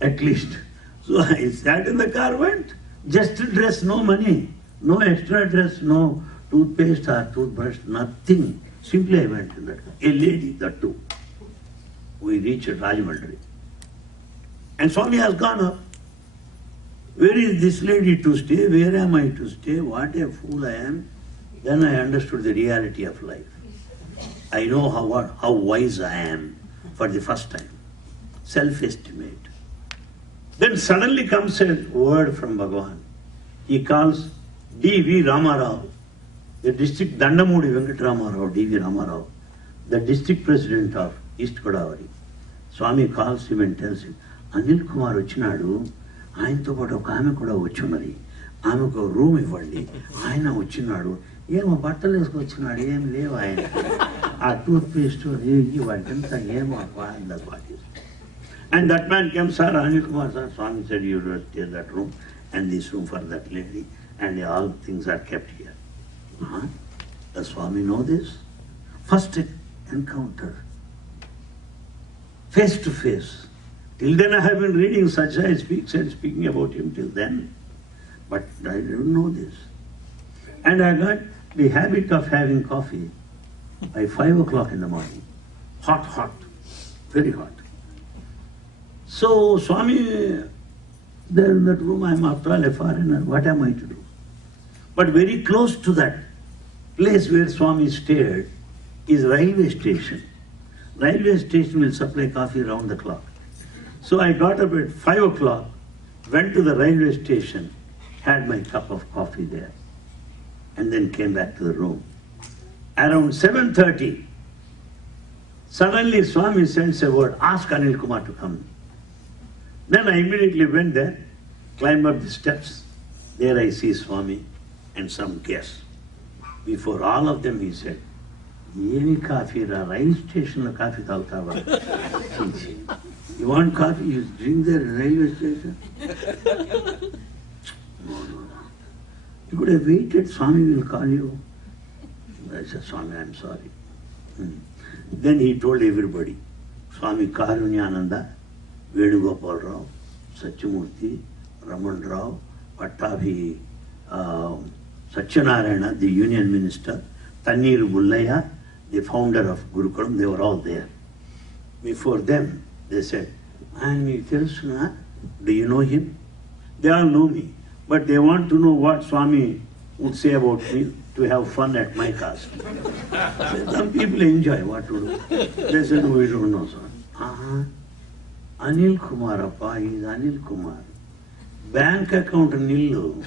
at least. So I sat in the car, went. Just a dress, no money. No extra dress, no toothpaste or toothbrush, nothing. Simply I went in that car. A lady, that too. We reached Rajahmundry. And Swami has gone up. Where is this lady to stay? Where am I to stay? What a fool I am. Then I understood the reality of life. I know how wise I am for the first time. Self-estimate. Then suddenly comes a word from Bhagavan. He calls D.V. Ramarao, the district Dandamudi Venkatramarao, D.V. Ramarao, the district president of East Godavari. Swami calls him and tells him, Anil Kumar vachinadu, ఆయనతో పాటు ఒక ఆమె కూడా వచ్చున్నది. ఆమెకు room ఇవ్వండి. ఆయన వచ్చినాడు. ఏమో బట్టలు వేసుకొచ్చినాడు. ఏం లేవు ఆయన. ఆ టూత్ పేస్ట్ వాటింతా ఏమో పాటి. And that man came, sir, Anil Kumar, sir. Swami said, you stay that room and this room for that lady, and all things are kept here. Does Swami know this? First encounter, face to face. Till then I have been reading Sajjai speaks and speaking about him till then. But I didn't know this. And I got the habit of having coffee by 5 o'clock in the morning. Hot, very hot. So Swami, there in that room, I am after all a foreigner, what am I to do? But very close to that place where Swami stayed is railway station. Railway station will supply coffee round the clock. So I got up at 5 o'clock, went to the railway station, had my cup of coffee there, and then came back to the room. Around 7:30, suddenly Swami sends a word, ask Anil Kumar to come. Then I immediately went there, climbed up the steps. There I see Swami and some guests. Before all of them he said, Yeni coffee ra, rail station la coffee tagtava. You want coffee? You drink there in railway station? No. You could have waited, Swami will call you. I said, Swami, I'm sorry. Then he told everybody, Swami Karunyananda, Venugopal Rao, Satyamurti, Raman Rao, Pattabi, Satyanarayana, the union minister, Tanir Bullaya, the founder of Gurukulam, they were all there. Before them, they said, do you know him? They all know me, but they want to know what Swami would say about me to have fun at my caste. Some people enjoy what to do. They said, we don't know, sir. Anil Kumar, appa, he is Anil Kumar. Bank account nil.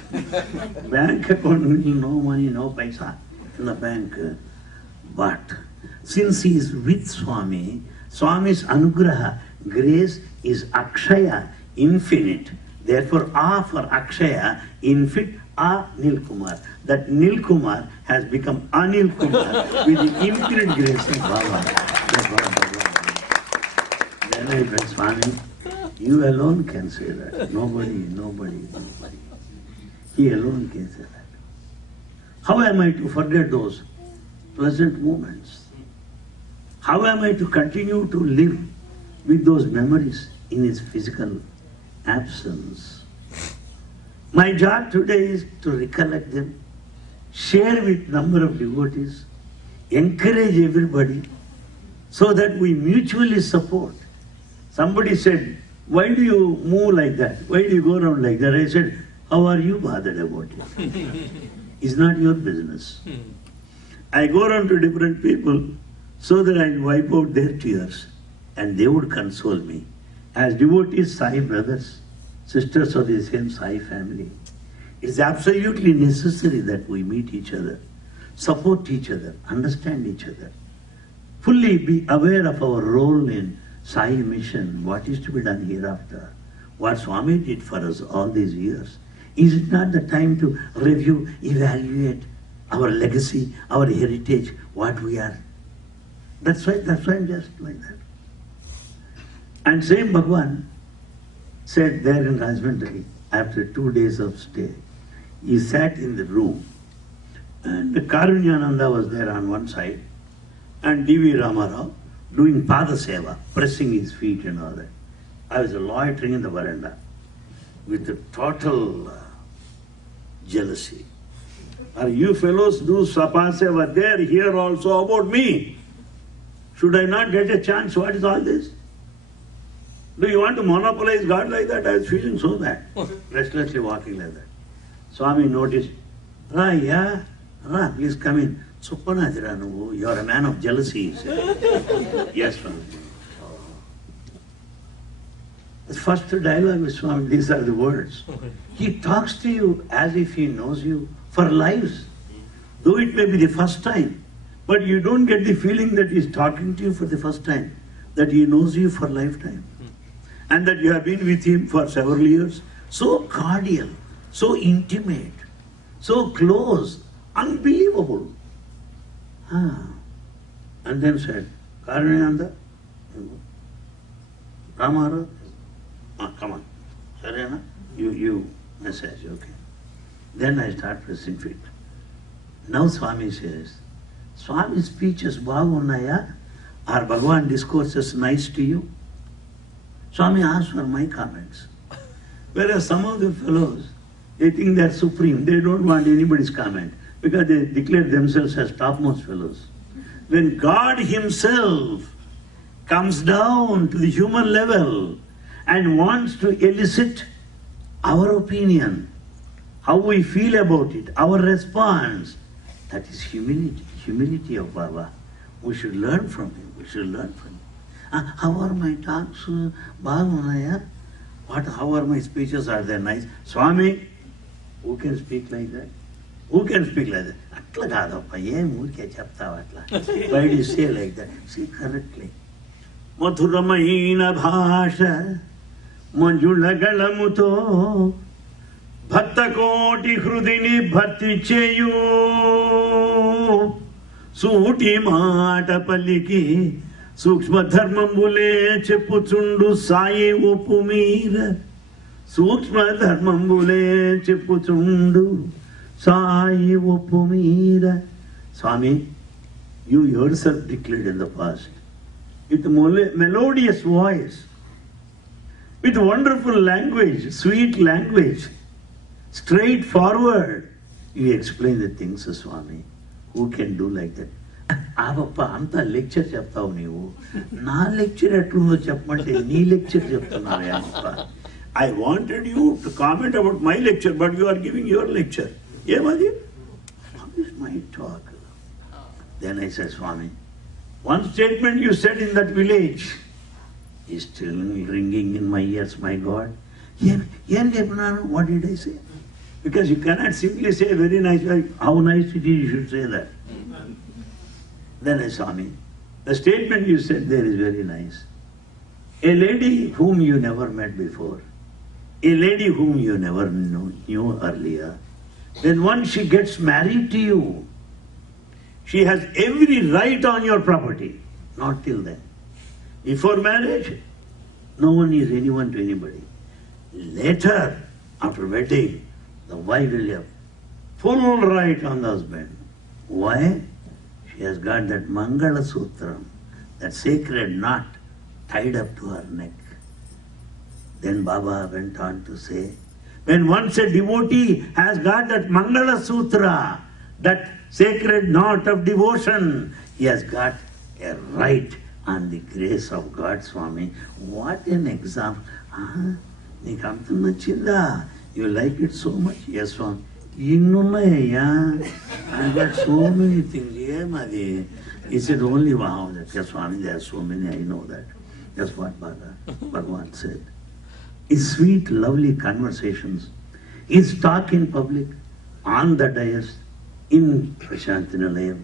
Bank account nil, no money, no paisa in the bank. But since he is with Swami, Swami's anugraha, grace is akshaya, infinite. Therefore, A for akshaya, infinite, Anil Kumar. That Nil Kumar has become Anil Kumar with the infinite grace of Baba. Then I said, Swami, you alone can say that. Nobody. He alone can say that. How am I to forget those pleasant moments? How am I to continue to live with those memories in his physical absence? My job today is to recollect them, share with number of devotees, encourage everybody so that we mutually support. Somebody said, why do you move like that? Why do you go around like that? I said, How are you bothered about it? It's not your business. I go around to different people so that I wipe out their tears and they would console me. As devotees, Sai brothers, sisters of the same Sai family, it's absolutely necessary that we meet each other, support each other, understand each other, fully be aware of our role in Sai mission, what is to be done hereafter, what Swami did for us all these years. Is it not the time to review, evaluate our legacy, our heritage, what we are? That's why I'm just like that. And same Bhagwan said there in Rajahmundry, after 2 days of stay, he sat in the room and Karunyananda was there on one side and D.V. Ramarao doing Pada Seva, pressing his feet and all that. I was loitering in the veranda with a total jealousy. Are you fellows do Pada Seva there, here also about me? Should I not get a chance? What is all this? Do you want to monopolize God like that? I was feeling so bad, restlessly walking like that. Swami noticed, Ra, please come in. Suppanadira, you are a man of jealousy, he said. Yes, Swami. The first dialogue with Swami, these are the words. He talks to you as if he knows you for lives. Though it may be the first time, but you don't get the feeling that he's talking to you for the first time, that he knows you for lifetime. And that you have been with him for several years. So cordial, so intimate, so close, unbelievable. And then said, Karunyananda, Ramara, come on, Sarena, you message, okay. Then I start pressing feet. Now Swami says, Swami's speeches bagunnaya? Are Bhagavan discourses nice to you? Swami asked for my comments. Whereas some of the fellows, they think they are supreme. They don't want anybody's comment because they declare themselves as topmost fellows. When God himself comes down to the human level and wants to elicit our opinion, how we feel about it, our response, that is humility of Baba. We should learn from him. We should learn from him. How are my talks? How are my speeches? Are they nice? Swami, who can speak like that? Who can speak like that? Why do you say like that? Say correctly. Mathuramaina bhasha manjulagalamuto bhattakoti hrudini bhatti cheyu suti mata paliki Sukshma dharmambule chepuchundu saye opumira. Sukshma dharmambule chepuchundu saye opumira. Swami, you yourself declared in the past, with melodious voice, with wonderful language, sweet language, straightforward, you explain the things, Swami. Who can do like that? Avappa, anta lecture cheptavu neevu. Na lecture etlundo cheppante nee lecture cheptunnaru Avappa. I wanted you to comment about my lecture, but you are giving your lecture. Emadi? How is my talk? Then I said, Swami, one statement you said in that village is still ringing in my ears, my God. What did I say? Because you cannot simply say very nice, how nice it is, you should say that. Then I saw me. The statement you said there is very nice. A lady whom you never met before, a lady whom you never knew earlier, then once she gets married to you, she has every right on your property. Not till then. Before marriage, no one is anyone to anybody. Later, after wedding, the wife will have full right on the husband. Why? She has got that Mangala Sutram, that sacred knot tied up to her neck. Then Baba went on to say, when once a devotee has got that Mangala Sutra, that sacred knot of devotion, he has got a right on the grace of God, Swami. What an example. Nikamtam nachinda. You like it so much? Yes, Swami. I've got so many things. Yeah, Madi. He said, only wow. Yes, Swami, there are so many, I know that. That's what Bhagavan said. His sweet, lovely conversations, his talk in public, on the dais, in Prashantinalayam,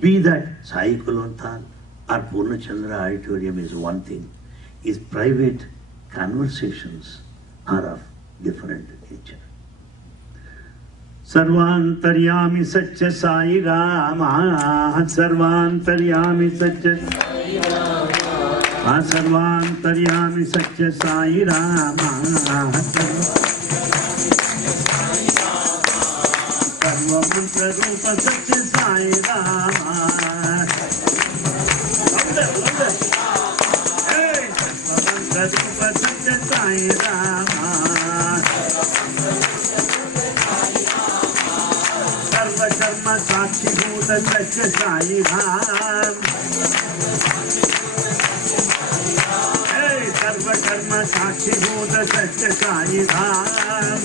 be that Sai Kulonthal or Purnachandra auditorium is one thing. His private conversations are of different nature. Sarvantaryami Satya Sai Rama, Sarvantaryami Satya Sai Rama, Sarvantaryami Satya Sai Rama, Sarvamantra Rupa Satya Sai Rama. Hey, Sarvamantra Rupa Satya Sai Rama. Sarva Karma Sakshi Bhuta Satya Sai Ram. Hey, Sarva Karma Sakshi Bhuta Satya Sai Ram.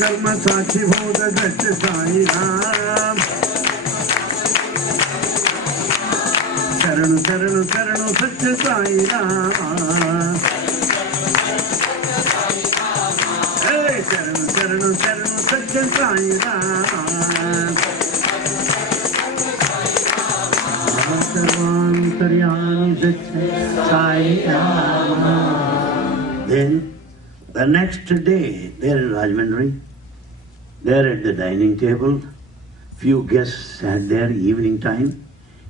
Karma Sakshi Bhuta Satya Sai Ram. Saranu Saranu Saranu Satya Sai Ram. Hey, Saranu Saranu Saranu Satya Sai Ram. Sarvantaryami Satya Sai Ram. Then the next day, there in Rajmundry, there at the dining table, few guests sat there evening time,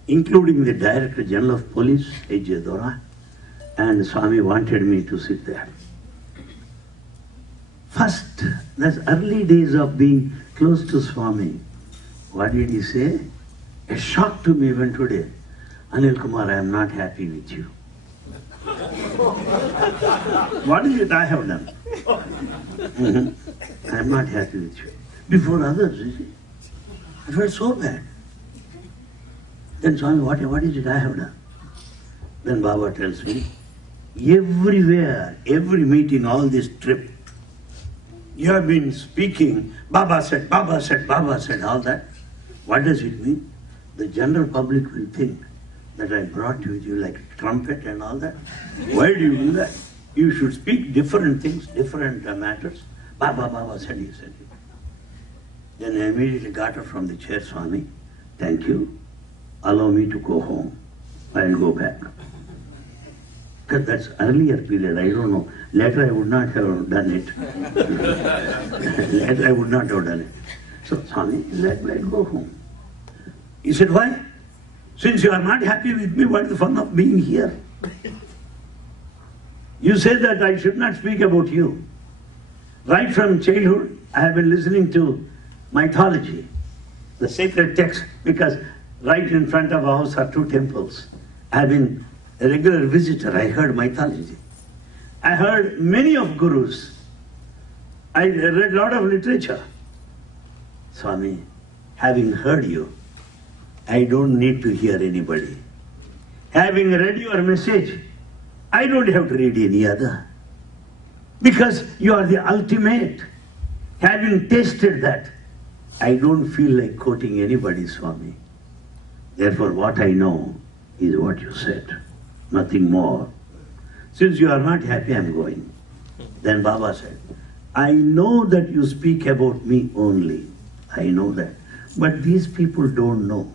including the Director General of Police, A.J. Dora, and Swami wanted me to sit there. First, that's early days of being close to Swami. What did he say? A shock to me even today. Anil Kumar, I am not happy with you. What is it I have done? I am not happy with you. Before others, you see. I felt so bad. Then Swami, what is it I have done? Then Baba tells me, everywhere, every meeting, all this trip, you have been speaking, Baba said, Baba said, Baba said, all that. What does it mean? The general public will think that I brought you with you like a trumpet and all that. Why do you do that? You should speak different things, different matters. Baba said, he said. Then I immediately got up from the chair, Swami, thank you. Allow me to go home. I'll go back. Because that's earlier period, I don't know. Later I would not have done it. Later I would not have done it. So Swami, let go home. He said, why? Since you are not happy with me, what is the fun of being here? You said that I should not speak about you. Right from childhood, I have been listening to mythology, the sacred text, because right in front of our house are two temples. I have been a regular visitor. I heard mythology. I heard many of gurus. I read a lot of literature. Swami, having heard you, I don't need to hear anybody. Having read your message, I don't have to read any other. Because you are the ultimate. Having tasted that, I don't feel like quoting anybody, Swami. Therefore, what I know is what you said, nothing more. Since you are not happy, I am going. Then Baba said, I know that you speak about me only. I know that. But these people don't know.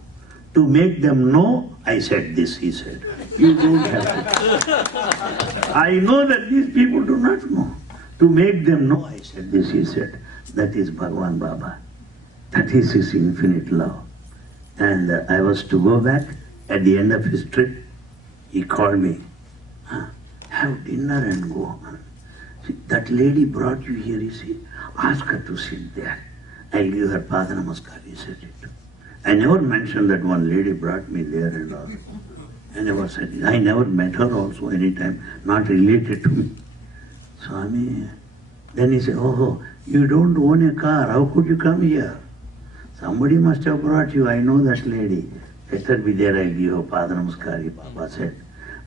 To make them know, I said this, he said. You don't have to. I know that these people do not know. To make them know, I said this, he said. That is Bhagwan Baba. That is his infinite love. And I was to go back. At the end of his trip, he called me. Have dinner and go. See, that lady brought you here, you see. Ask her to sit there. I'll give her Pada Namaskar, he said it. I never mentioned that one lady brought me there and all. I never said it. I never met her also anytime, not related to me. Swami, then he said, oh, you don't own a car, how could you come here? Somebody must have brought you, I know that lady. Let her be there, I'll give her Pada Namaskar, Baba said.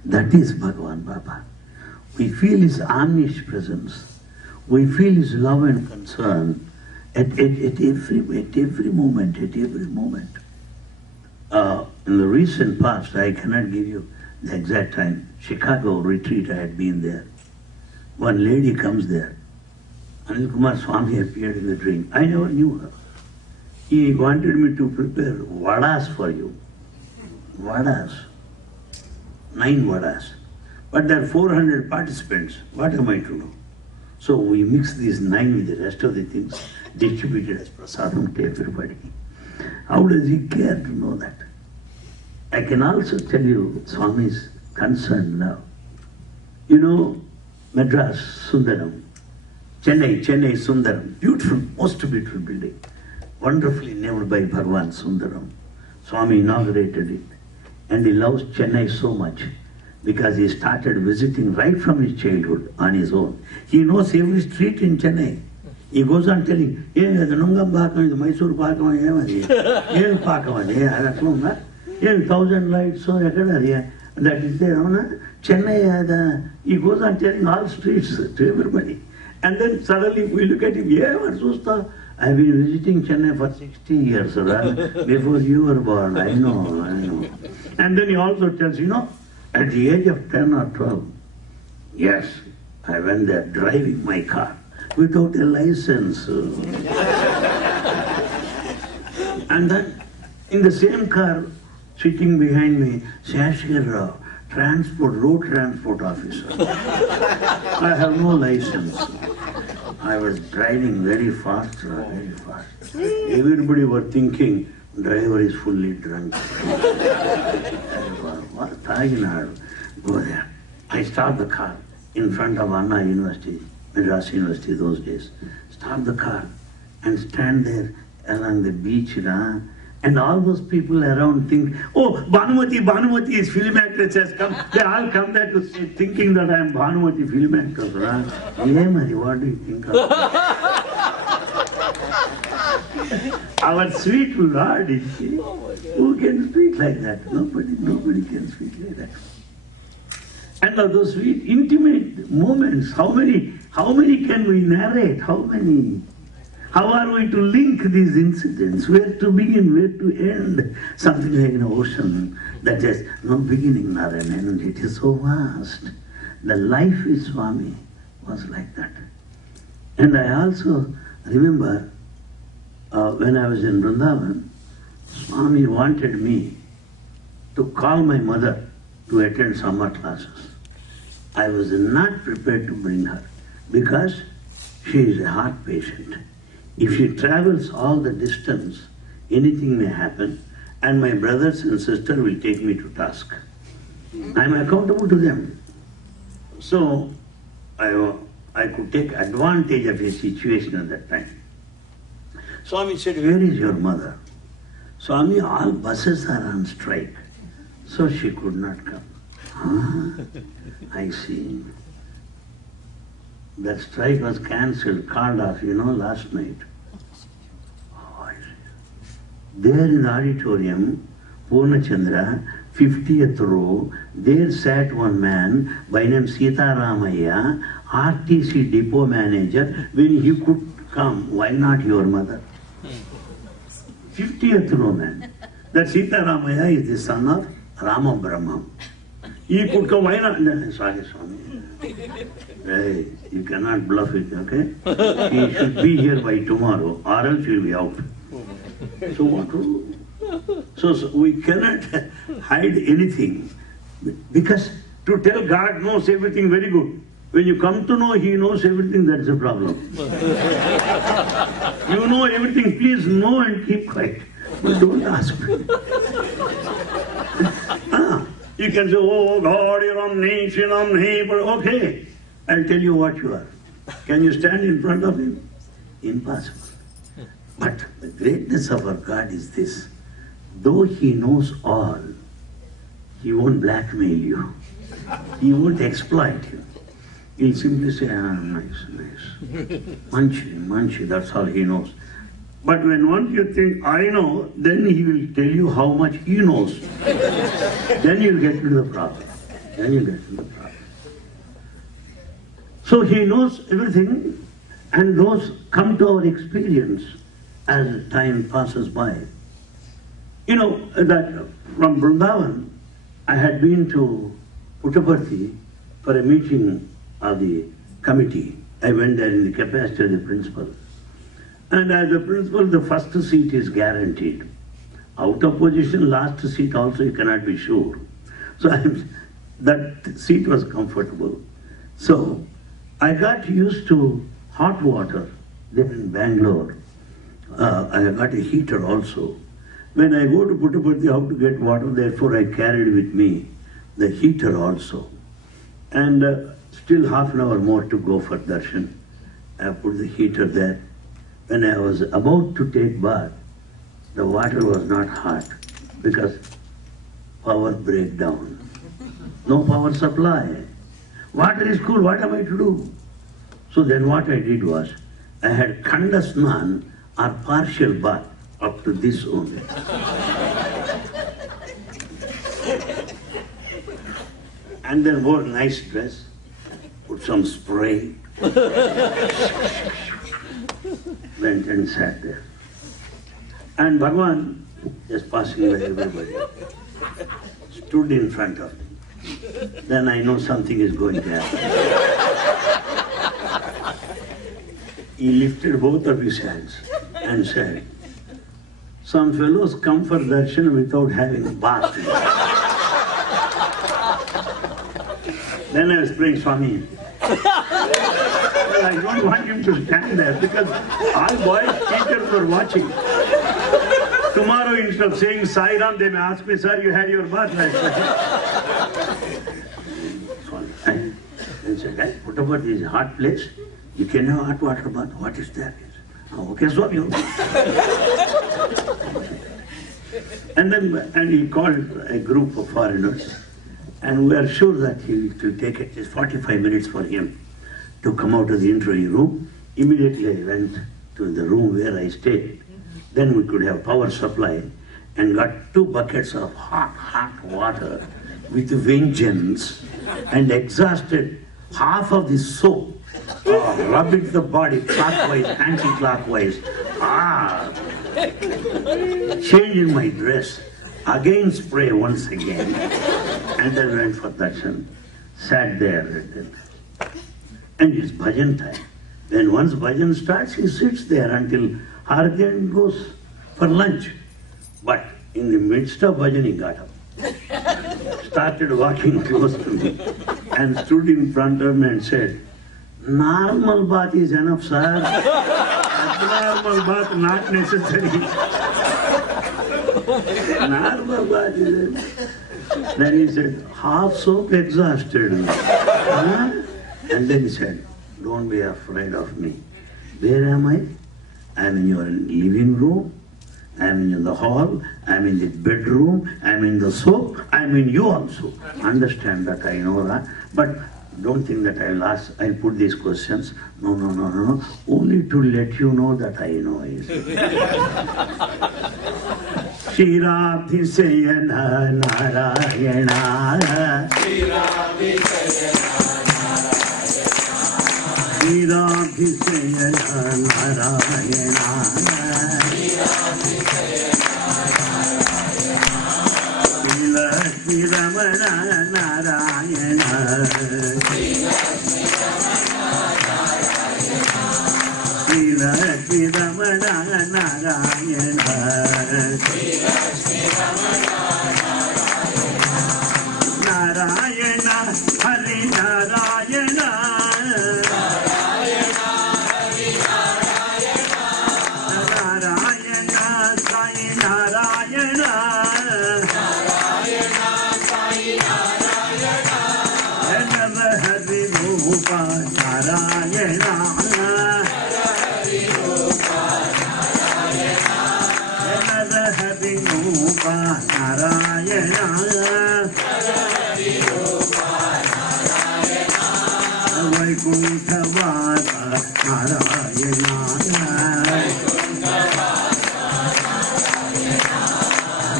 That is Bhagwan Baba. We feel his omnipresence. We feel his love and concern at every moment. In the recent past, I cannot give you the exact time, Chicago retreat, I had been there. One lady comes there. Anil Kumar Swami appeared in the dream. I never knew her. He wanted me to prepare vadas for you. Vadas. 9 vadas. But there are 400 participants. What am I to do? So we mix these 9 with the rest of the things, distributed as prasadam to everybody. How does he care to know that? I can also tell you Swami's concern now. You know, Madras, Sundaram, Chennai, Sundaram, beautiful, most beautiful building, wonderfully named by Bhagwan Sundaram. Swami inaugurated it, and he loves Chennai so much because he started visiting right from his childhood on his own. He knows every street in Chennai. He goes on telling, Nungam Pakam, Mysore Pakam, Yen Pakam, 1,000 lights, so that is there. Chennai, he goes on telling all streets to everybody. And then suddenly we look at him, I've been visiting Chennai for 60 years, before you were born, I know. And then he also tells, at the age of 10 or 12, yes, I went there driving my car without a license. And then in the same car, sitting behind me, Shashir Rao, road transport officer. I have no license. I was driving very fast. Everybody were thinking, driver is fully drunk. Go there. I stopped the car in front of Anna University, Madras University those days. Stop the car and stand there along the beach. And all those people around think, oh, Bhanumati is film actress has come. They all come there to see, thinking that I am Bhanumati film actress. What do you think of that? Our sweet Lord, who can speak like that? Nobody can speak like that. And those sweet, intimate moments, how many can we narrate? How are we to link these incidents? Where to begin, where to end? Something like an ocean that has no beginning nor an end. It is so vast. The life with Swami was like that. And I also remember when I was in Vrindavan, Swami wanted me to call my mother to attend summer classes. I was not prepared to bring her because she is a heart patient. If she travels all the distance, anything may happen, and my brothers and sister will take me to task. I am accountable to them. So I could take advantage of a situation at that time. Swami said, where is your mother? Swami, all buses are on strike. So she could not come. I see. That strike was cancelled, called off, last night. Oh, I see. There in the auditorium, Purnachandra, 50th row, there sat one man by name Sita Ramaya, RTC depot manager, when he could come. Why not your mother? 50th row man. That Sita Ramaya is the son of Rama Brahma. He could come, why not? No, sorry, Swami. Hey, you cannot bluff it, okay? He should be here by tomorrow, or else he will be out. So what to do? So we cannot hide anything, because to tell God knows everything very good. When you come to know He knows everything, that's the problem. You know everything, please know and keep quiet. But don't ask me. You can say, oh God, you're omniscient, omnipotent. Okay, I'll tell you what you are. Can you stand in front of Him? Impossible. But the greatness of our God is this. Though He knows all, He won't blackmail you. He won't exploit you. He'll simply say, nice, nice. Manchi, that's all He knows. But when once you think, I know, then He will tell you how much He knows. Then you'll get into the problem. So He knows everything, and those come to our experience as time passes by. You know that from Vrindavan, I had been to Puttaparthi for a meeting of the committee. I went there in the capacity of the principal. And as a principal, the first seat is guaranteed. Out of position, last seat also you cannot be sure. So that seat was comfortable. So I got used to hot water there in Bangalore. I got a heater also. When I go to Puttaparthi, how to get water, therefore I carried with me the heater also. And still half an hour more to go for darshan. I put the heater there. When I was about to take bath, the water was not hot because power breakdown. No power supply. Water is cool, what am I to do? So then what I did was, I had khanda snan or partial bath up to this only. And then wore a nice dress, put some spray, went and sat there. And Bhagwan, just passing by everybody, stood in front of me. Then I know something is going to happen. He lifted both of his hands and said, some fellows come for darshan without having a bath. Then I was praying, Swami. Well, I don't want him to stand there because all boys teachers were watching. Tomorrow, instead of saying Sai Ram, they may ask me, sir, you had your bath last night. And said, guys, Puttaparthi is a hot place. You can have hot water bath. What is that? Oh, okay, Swami. And he called a group of foreigners. And we are sure that he will take at least 45 minutes for him to come out of the interview room. Immediately I went to the room where I stayed. Then we could have power supply and got 2 buckets of hot water with vengeance and exhausted half of the soap, rubbing the body clockwise, anti-clockwise. Changing my dress, again spray once again, and then went for darshan. Sat there, and it's bhajan time. Then once bhajan starts, he sits there until Harati and goes for lunch. But in the midst of bhajan, he got up, started walking close to me, and stood in front of me and said, normal bath is enough, sir. Abnormal bath not necessary. Normal bath is enough. Then he said, half soap exhausted. And then he said, don't be afraid of me. Where am I? I'm in your living room. I'm in the hall. I'm in the bedroom. I'm in the soap. I'm in you also. Understand that, I know that. But don't think that I'll put these questions. No. Only to let you know that I know it. Shiradhisayana Narayana. Shiradhisayana Narayana. Shiradhisayana Narayana. Shiradhisayana Narayana.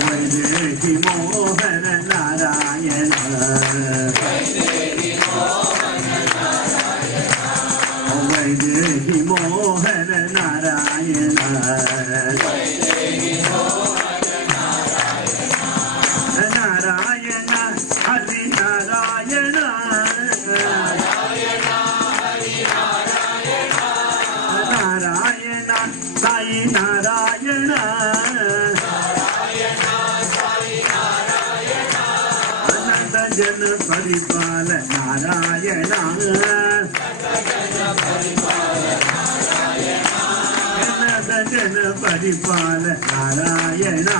Vaidehi Mohana Narayana, Vaidehi Mohana Narayana, Narayana, Hari Narayana, Narayana, Sai Narayana, Ananda Jana Paripala Narayana, Ananda Jana Paripala Narayana,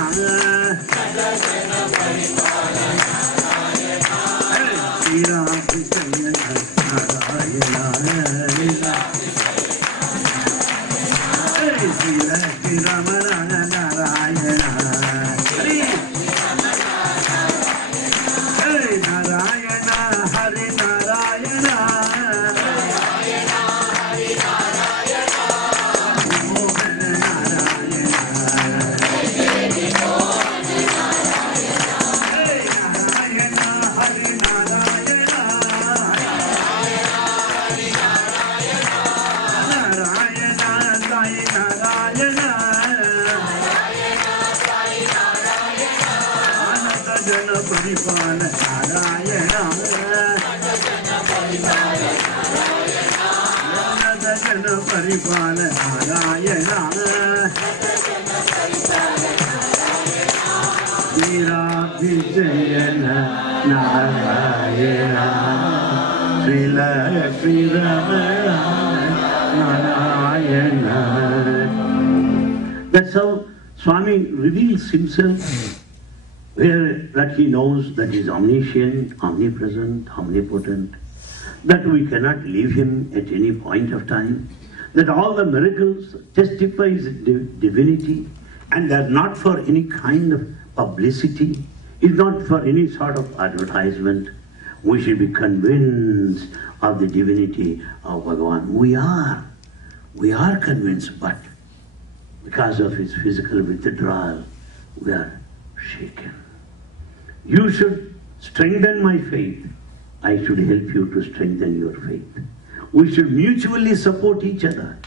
Sri Ram Krishna Narayana, Sri Ramana Narayana, Narayana, Hari Narayana, Mohana Narayana, Narayana, Hari Narayana, Narayana, Sai Narayana, Ananda Jana Paripala Narayana, Ananda Jana Paripala Narayana, Veerabhijayana Narayana, Srila Sri Ramana Narayana. That's how Swami reveals himself, where that he knows that he is omniscient, omnipresent, omnipotent, that we cannot leave him at any point of time, that all the miracles testify his divinity, and they are not for any kind of publicity, is not for any sort of advertisement. We should be convinced of the divinity of Bhagavan. We are convinced, but because of his physical withdrawal, we are shaken. You should strengthen my faith. I should help you to strengthen your faith. We should mutually support each other.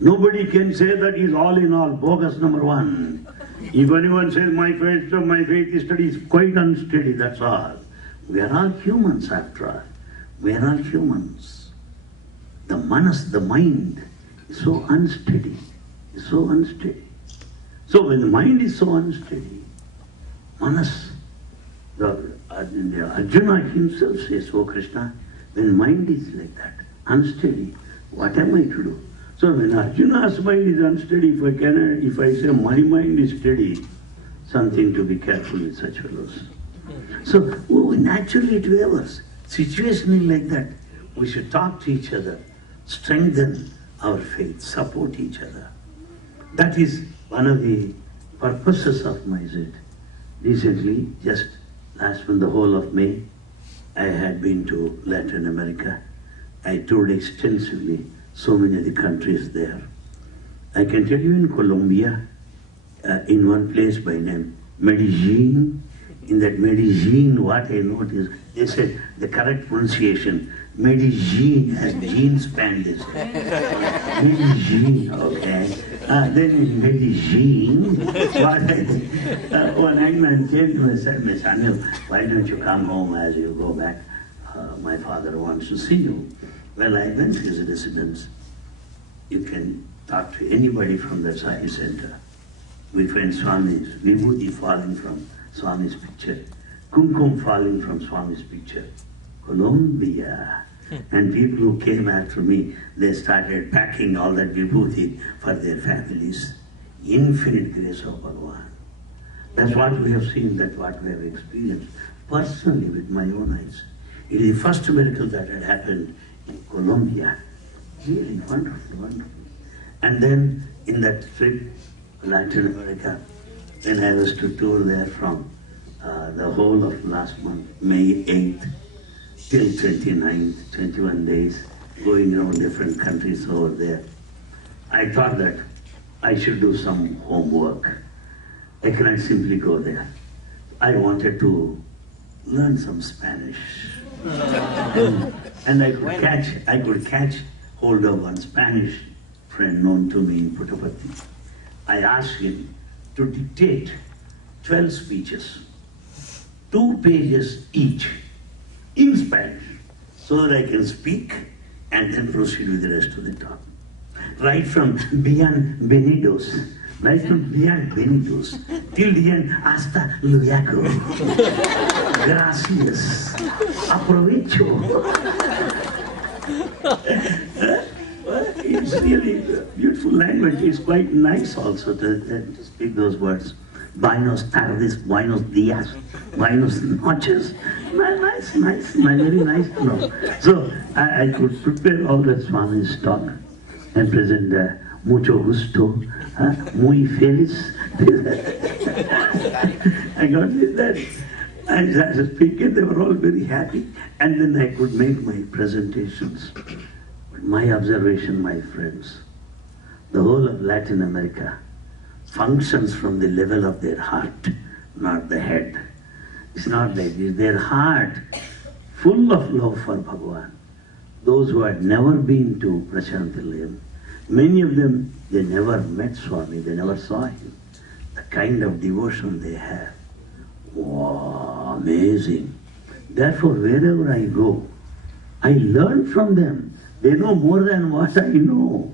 Nobody can say that he's all in all, bogus number one. If anyone says my faith is steady, is quite unsteady, that's all. We are all humans after all. We are all humans. The manas, the mind, is so unsteady. Is so unsteady. So when the mind is so unsteady, manas, Arjuna himself says, "Oh Krishna, when mind is like that, unsteady, what am I to do?" So when Arjuna's mind is unsteady, if I say my mind is steady, something to be careful with such fellows. So naturally it wavers. Situationally like that, we should talk to each other, strengthen our faith, support each other. That is one of the purposes of my visit. Recently, just last month, the whole of May, I had been to Latin America. I toured extensively so many of the countries there. I can tell you in Colombia, in one place by name Medellin, in that Medellin, what I noticed, they said the correct pronunciation, Medellin, as Jean Span, they said. Medellin, okay. Then in Medellin, one man came to me and said, "Miss Anil, why don't you come home as you go back? My father wants to see you." Well, I went to his residence. You can talk to anybody from the Sai center. We find Swami's vibhuti falling from Swami's picture, kumkum falling from Swami's picture. Colombia. And people who came after me, they started packing all that vibhuti for their families. Infinite grace of Bhagavan. That's what we have seen, that's what we have experienced personally with my own eyes. It is the first miracle that had happened in Colombia. Really wonderful, wonderful. And then in that trip, Latin America, then I was to tour there from the whole of last month, May 8th, till 29th, 21 days. going around different countries over there. I thought that I should do some homework. I cannot simply go there. I wanted to learn some Spanish. And I could catch hold of one Spanish friend known to me in Puttaparthi. I asked him to dictate 12 speeches, 2 pages each, in Spanish, so that I can speak and then proceed with the rest of the talk. Right from bienvenidos till the end, hasta luego, gracias, aprovecho. It's really a beautiful language. It's quite nice also to speak those words. Buenos tardes, buenos días, buenos noches. Nice, very nice to know. So I could prepare all the Swami's talk and present mucho gusto, muy feliz. I got that. As a speaker, they were all very happy, and then I could make my presentations. But my observation, my friends, the whole of Latin America functions from the level of their heart, not the head. It's not like this. Their heart, full of love for Bhagavan. Those who had never been to Prashantilayam, many of them, they never met Swami, they never saw him. The kind of devotion they have, wow, amazing. Therefore, wherever I go, I learn from them. They know more than what I know.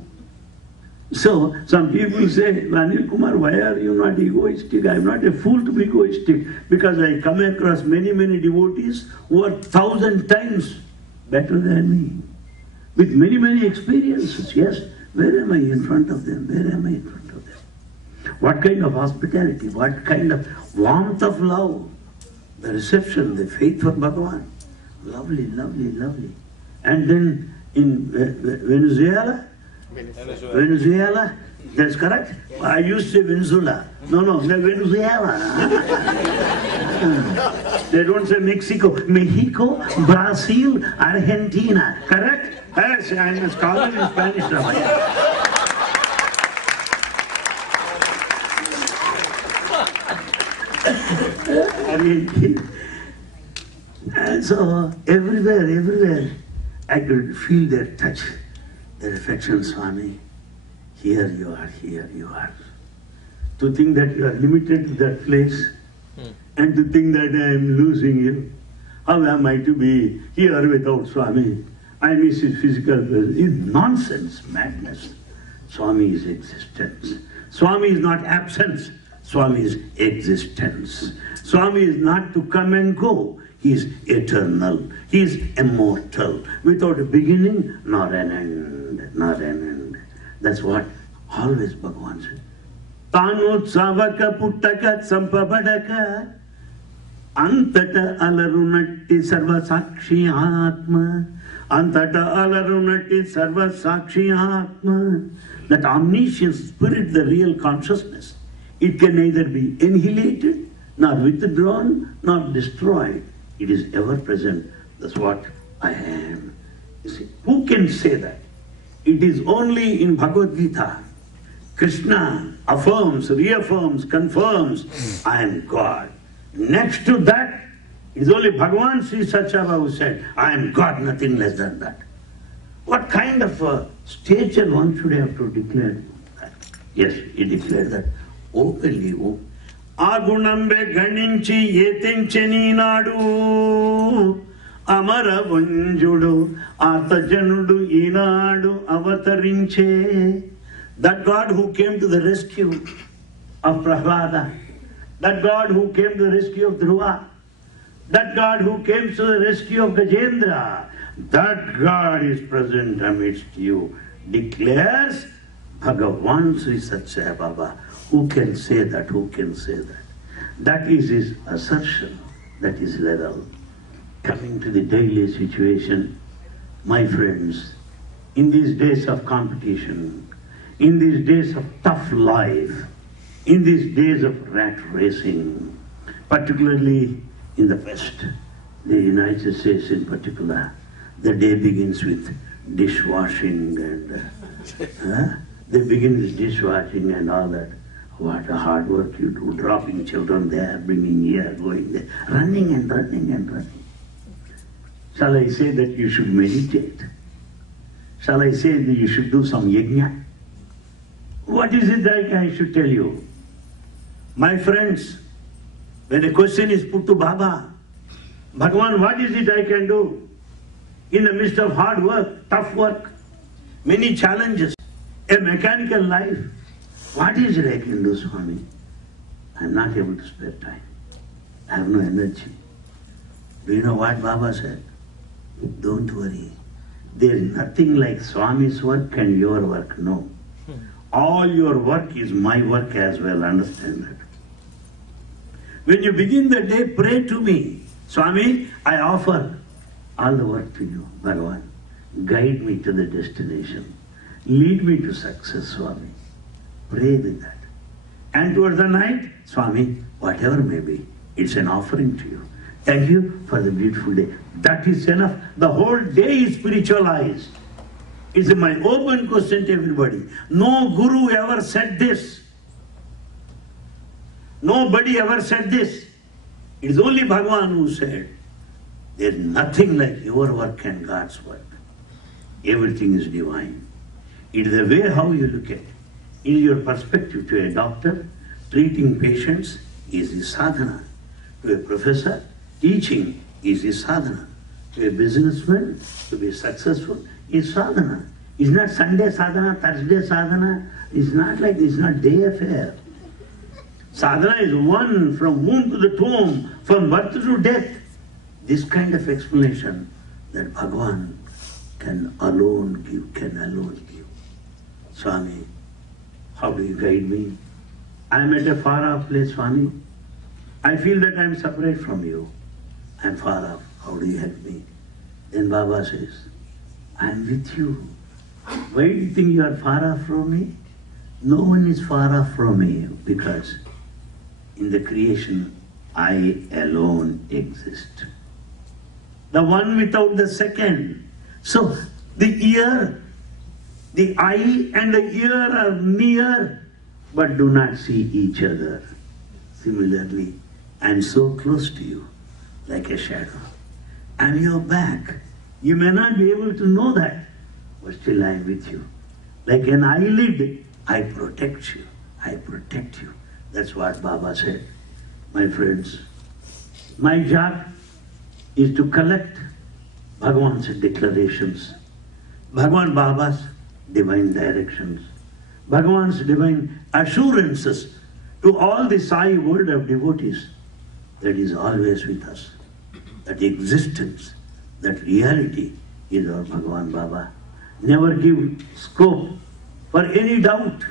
So, some people say, Anil Kumar, why are you not egoistic? I am not a fool to be egoistic, because I come across many devotees who are 1,000 times better than me, with many experiences. Yes, where am I in front of them? Where am I in front of them? What kind of hospitality, what kind of warmth of love, the reception, the faith for Bhagavan. Lovely. And then in Venezuela, that's correct? I used to say Venezuela. No, Venezuela. They don't say Mexico. Mexico, Brazil, Argentina. Correct? Yes, I'm a scholar in Spanish now. And so everywhere, I could feel their touch, their affection, Swami. Here you are. To think that you are limited to that place, and to think that I am losing you. How am I to be here without Swami? I miss his physical presence. It's nonsense, madness. Swami is existence. Swami is not absence. Swami is existence. Swami is not to come and go. He is eternal. He is immortal. Without a beginning, nor an end. That's what always Bhagavan said. Tanut savaka puttaka sampabadaka antata alarunatti sarva sakshi atma. Antata alarunatti sarva sakshi atma. That omniscient spirit, the real consciousness, it can neither be annihilated, nor withdrawn, nor destroyed. It is ever present. That's what I am. You see, who can say that? It is only in Bhagavad Gita. Krishna affirms, reaffirms, confirms, I am God. Next to that, it is only Bhagavan Sri Satyabhama who said, I am God, nothing less than that. What kind of a stature one should have to declare that? Yes, he declared that openly. Agunambe ganinchi yetincheni nadu amara vanjudu atajanudu inadu avatarinche. That God who came to the rescue of Prahlada, that God who came to the rescue of Dhruva, that God who came to the rescue of Gajendra, that God is present amidst you, declares Bhagavan Sri Satya Baba. Who can say that? Who can say that? That is his assertion. That is level. Coming to the daily situation, my friends, in these days of competition, in these days of tough life, in these days of rat racing, particularly in the West, the United States in particular, the day begins with dishwashing and they begin with dishwashing and all that. What a hard work you do, dropping children there, bringing here, going there, running and running and running. Shall I say that you should meditate? Shall I say that you should do some yajna? What is it that I should tell you? My friends, when a question is put to Baba, Bhagavan, what is it I can do? In the midst of hard work, tough work, many challenges, a mechanical life, what is it I can do, Swami? I am not able to spare time. I have no energy. Do you know what Baba said? Don't worry. There is nothing like Swami's work and your work, no. All your work is my work as well, understand that. When you begin the day, pray to me. Swami, I offer all the work to you, Bhagavan. Guide me to the destination. Lead me to success, Swami. Pray with that. And towards the night, Swami, whatever may be, it's an offering to you. Thank you for the beautiful day. That is enough. The whole day is spiritualized. It's my open question to everybody. No guru ever said this. Nobody ever said this. It is only Bhagavan who said, there is nothing like your work and God's work. Everything is divine. It is the way how you look at it. In your perspective, to a doctor, treating patients is his sadhana. To a professor, teaching is his sadhana. To a businessman, to be successful is sadhana. It's not Sunday sadhana, Thursday sadhana. It's not like this, it's not day affair. Sadhana is one from womb to the tomb, from birth to death. This kind of explanation that Bhagavan can alone give. Swami, how do you guide me? I am at a far off place, Swami. I feel that I am separate from you. I am far off. How do you help me? Then Baba says, I am with you. Why do you think you are far off from me? No one is far off from me because in the creation, I alone exist. The one without the second. So the ear, the eye and the ear are near, but do not see each other. Similarly, I am so close to you, like a shadow. I am your back. You may not be able to know that, but still I am with you. Like an eyelid, I protect you. I protect you. That's what Baba said. My friends, my job is to collect Bhagavan's declarations, Bhagavan Baba's divine directions, Bhagavan's divine assurances to all the Sai world of devotees that is always with us. That existence, that reality is our Bhagavan Baba. Never give scope for any doubt.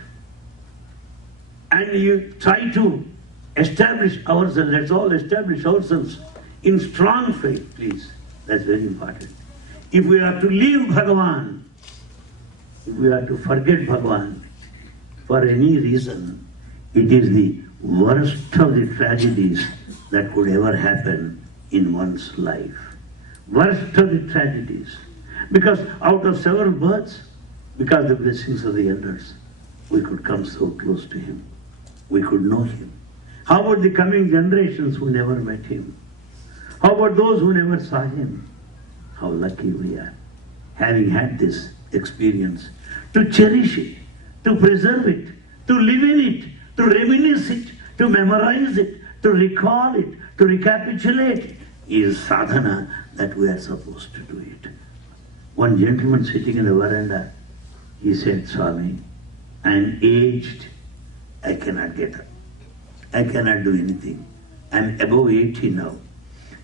And you try to establish ourselves, let's all establish ourselves in strong faith, please. That's very important. If we are to leave Bhagavan, if we are to forget Bhagavan for any reason, it is the worst of the tragedies that could ever happen in one's life. Worst of the tragedies. Because out of several births, because of the blessings of the elders, we could come so close to him. We could know him. How about the coming generations who never met him? How about those who never saw him? How lucky we are, having had this experience, to cherish it, to preserve it, to live in it, to reminisce it, to memorize it, to recall it, to recapitulate it, is sadhana that we are supposed to do it. One gentleman sitting in the veranda, he said, Swami, I am aged, I cannot get up. I cannot do anything. I am above 80 now.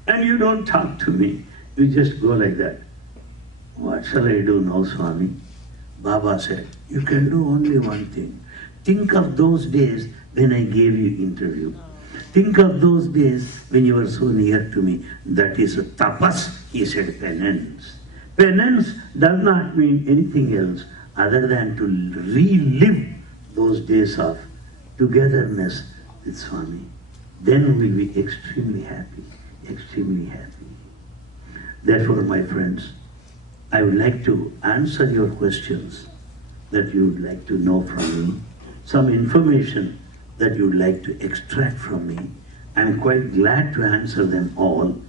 And you don't talk to me. You just go like that. What shall I do now, Swami? Baba said, you can do only one thing. Think of those days when I gave you interview. Think of those days when you were so near to me. That is a tapas, he said, penance. Penance does not mean anything else other than to relive those days of togetherness with Swami. Then we'll be extremely happy, extremely happy. Therefore, my friends, I would like to answer your questions that you would like to know from me, some information that you would like to extract from me. I'm quite glad to answer them all.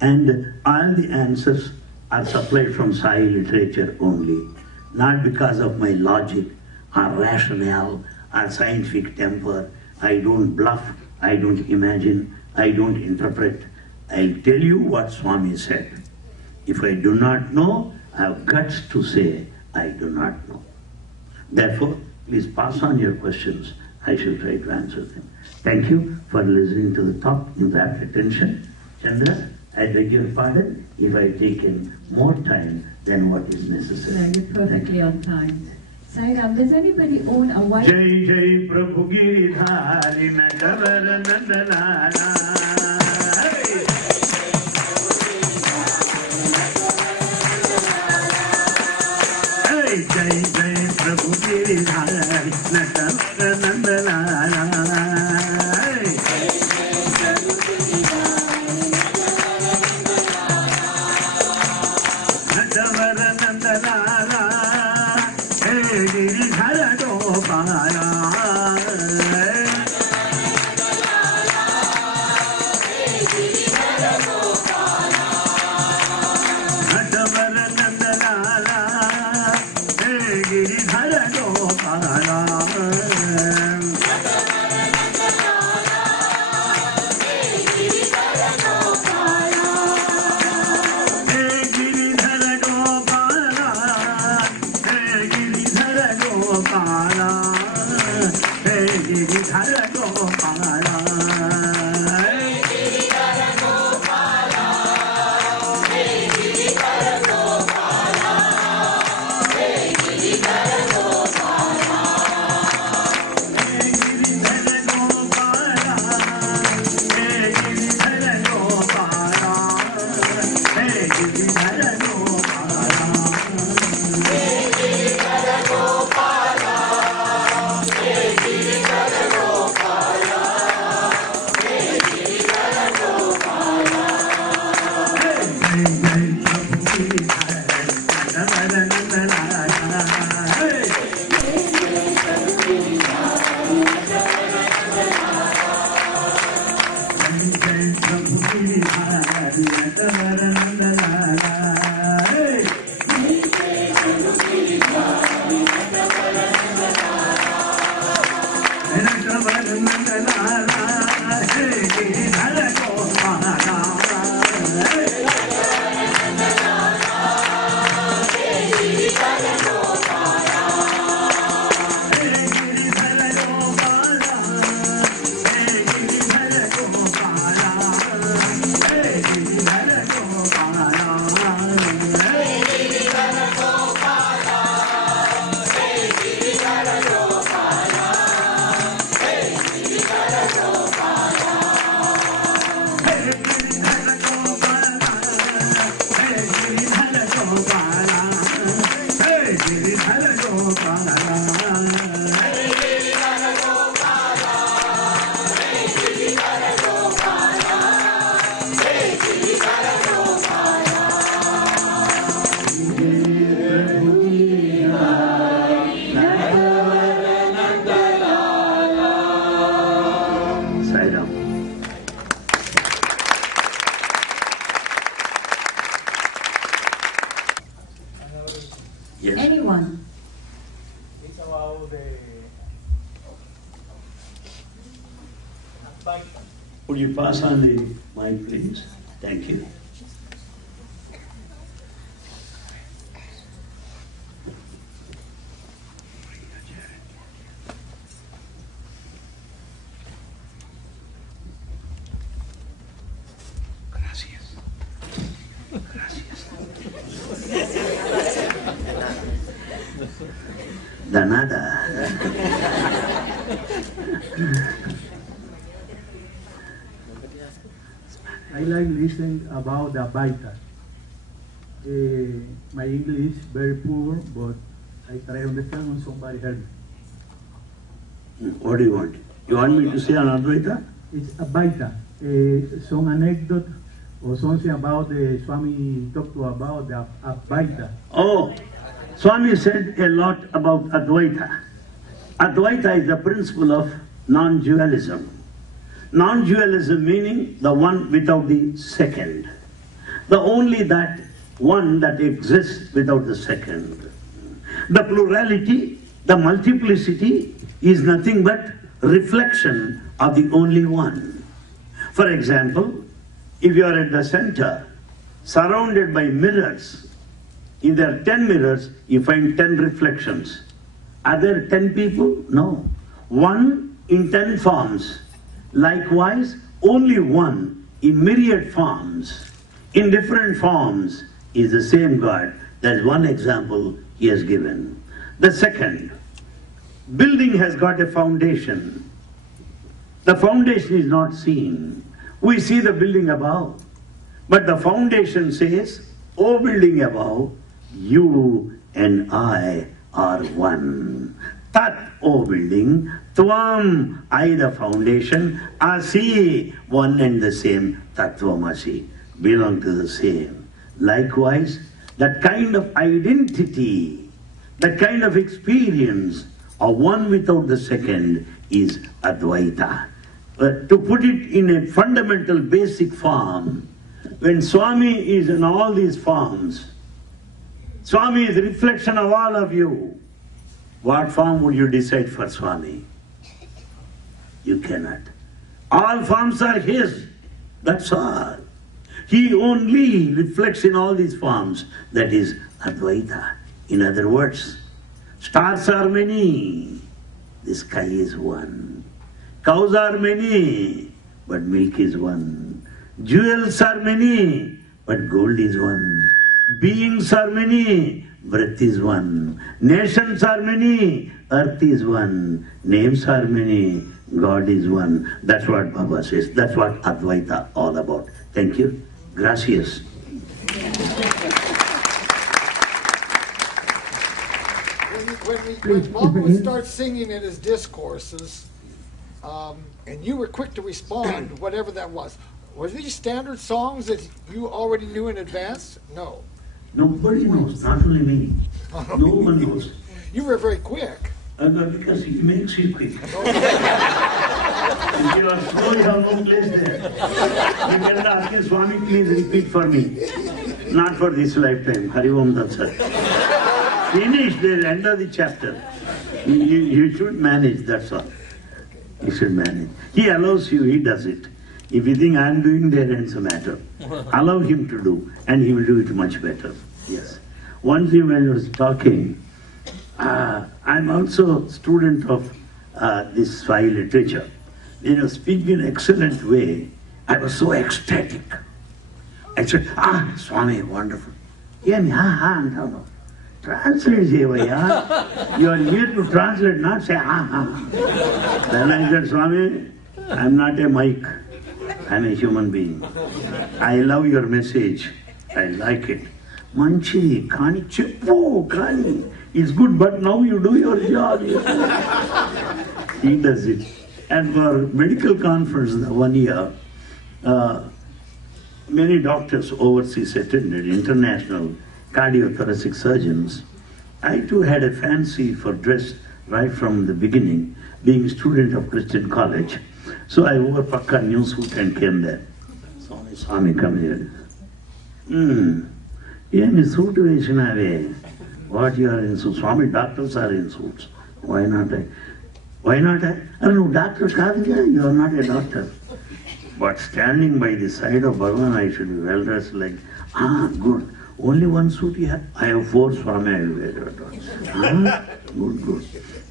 And all the answers are supplied from Sai literature only, not because of my logic or rationale or scientific temper. I don't bluff, I don't imagine, I don't interpret. I'll tell you what Swami said. If I do not know, I have guts to say I do not know. Therefore, please pass on your questions. I shall try to answer them. Thank you for listening to the talk in rapt attention. Chandra, I beg your pardon if I've taken more time than what is necessary. No, you're perfectly on time. Sairam, does anybody own a white... Jai Jai Prabhu Giridhari Nadavar Nandalala. Hey, Jai Jai Prabhu Giridhari Nadavar Nandalala. Yes. Anyone? It's about the Would you pass on the mic, please? Thank you. Gracias. Gracias. De nada. I like listening about the Baita. My English very poor, but I try to understand when somebody help me. What do you want? You want me to say an Advaita? It's a Baita, some anecdote or something about the Swami talked about the Advaita. Oh, Swami said a lot about Advaita. Advaita is the principle of non-dualism. Non-dualism meaning the one without the second. The only that one that exists without the second. The plurality, the multiplicity is nothing but reflection of the only one. For example, if you are at the center, surrounded by mirrors, if there are 10 mirrors, you find 10 reflections. Are there 10 people? No. One in 10 forms. Likewise, only one in myriad forms, in different forms, is the same God. That's one example he has given. The second, building has got a foundation. The foundation is not seen. We see the building above. But the foundation says, O building above, you and I are one. Tat, O building, Tvam, I the foundation, Asi, one and the same, Tattvamasi, belong to the same. Likewise, that kind of identity, that kind of experience of one without the second is Advaita. To put it in a fundamental basic form, when Swami is in all these forms, Swami is a reflection of all of you. What form would you decide for Swami? You cannot. All forms are his. That's all. He only reflects in all these forms. That is Advaita. In other words, stars are many, the sky is one. Cows are many, but milk is one. Jewels are many, but gold is one. Beings are many, breath is one. Nations are many, earth is one. Names are many, God is one. That's what Baba says. That's what Advaita all about. Thank you. Gracias. When Baba would start singing in his discourses, and you were quick to respond, whatever that was these standard songs that you already knew in advance? No. Nobody knows, not only me. No one knows. You were very quick. Because it makes you quick. If you are slow, you have no place there. You can ask Swami, please repeat for me. Not for this lifetime. Hari Om Tat Sat. Finish the end of the chapter. You should manage, that's all. You should manage. He allows you, he does it. If you think I am doing, there ends the matter. Allow him to do, and he will do it much better. Yes. One thing when I was talking, I'm also a student of this Sai literature. Speaking in an excellent way, I was so ecstatic. I said, Swami, wonderful. No. Translate, Sevaya. You are here to translate, not say, Then I said, Swami, I'm not a mic. I'm a human being. I love your message. I like it. Manchi, Kani, Chippo, Kani. It's good, but now you do your job. He does it. And for medical conference, the 1 year, many doctors overseas attended, international cardiothoracic surgeons. I too had a fancy for dress right from the beginning, being a student of Christian college. So I wore pakka new suit and came there. Swami, come here. Yeni suit veshinave. What you are in suits? Swami, doctors are in suits. Why not I? Why not I? No, doctor Kadija, you are not a doctor. But standing by the side of Bhagavan, I should be well dressed like, good. Only one suit you have? I have 4, Swami, I will wear it. Good.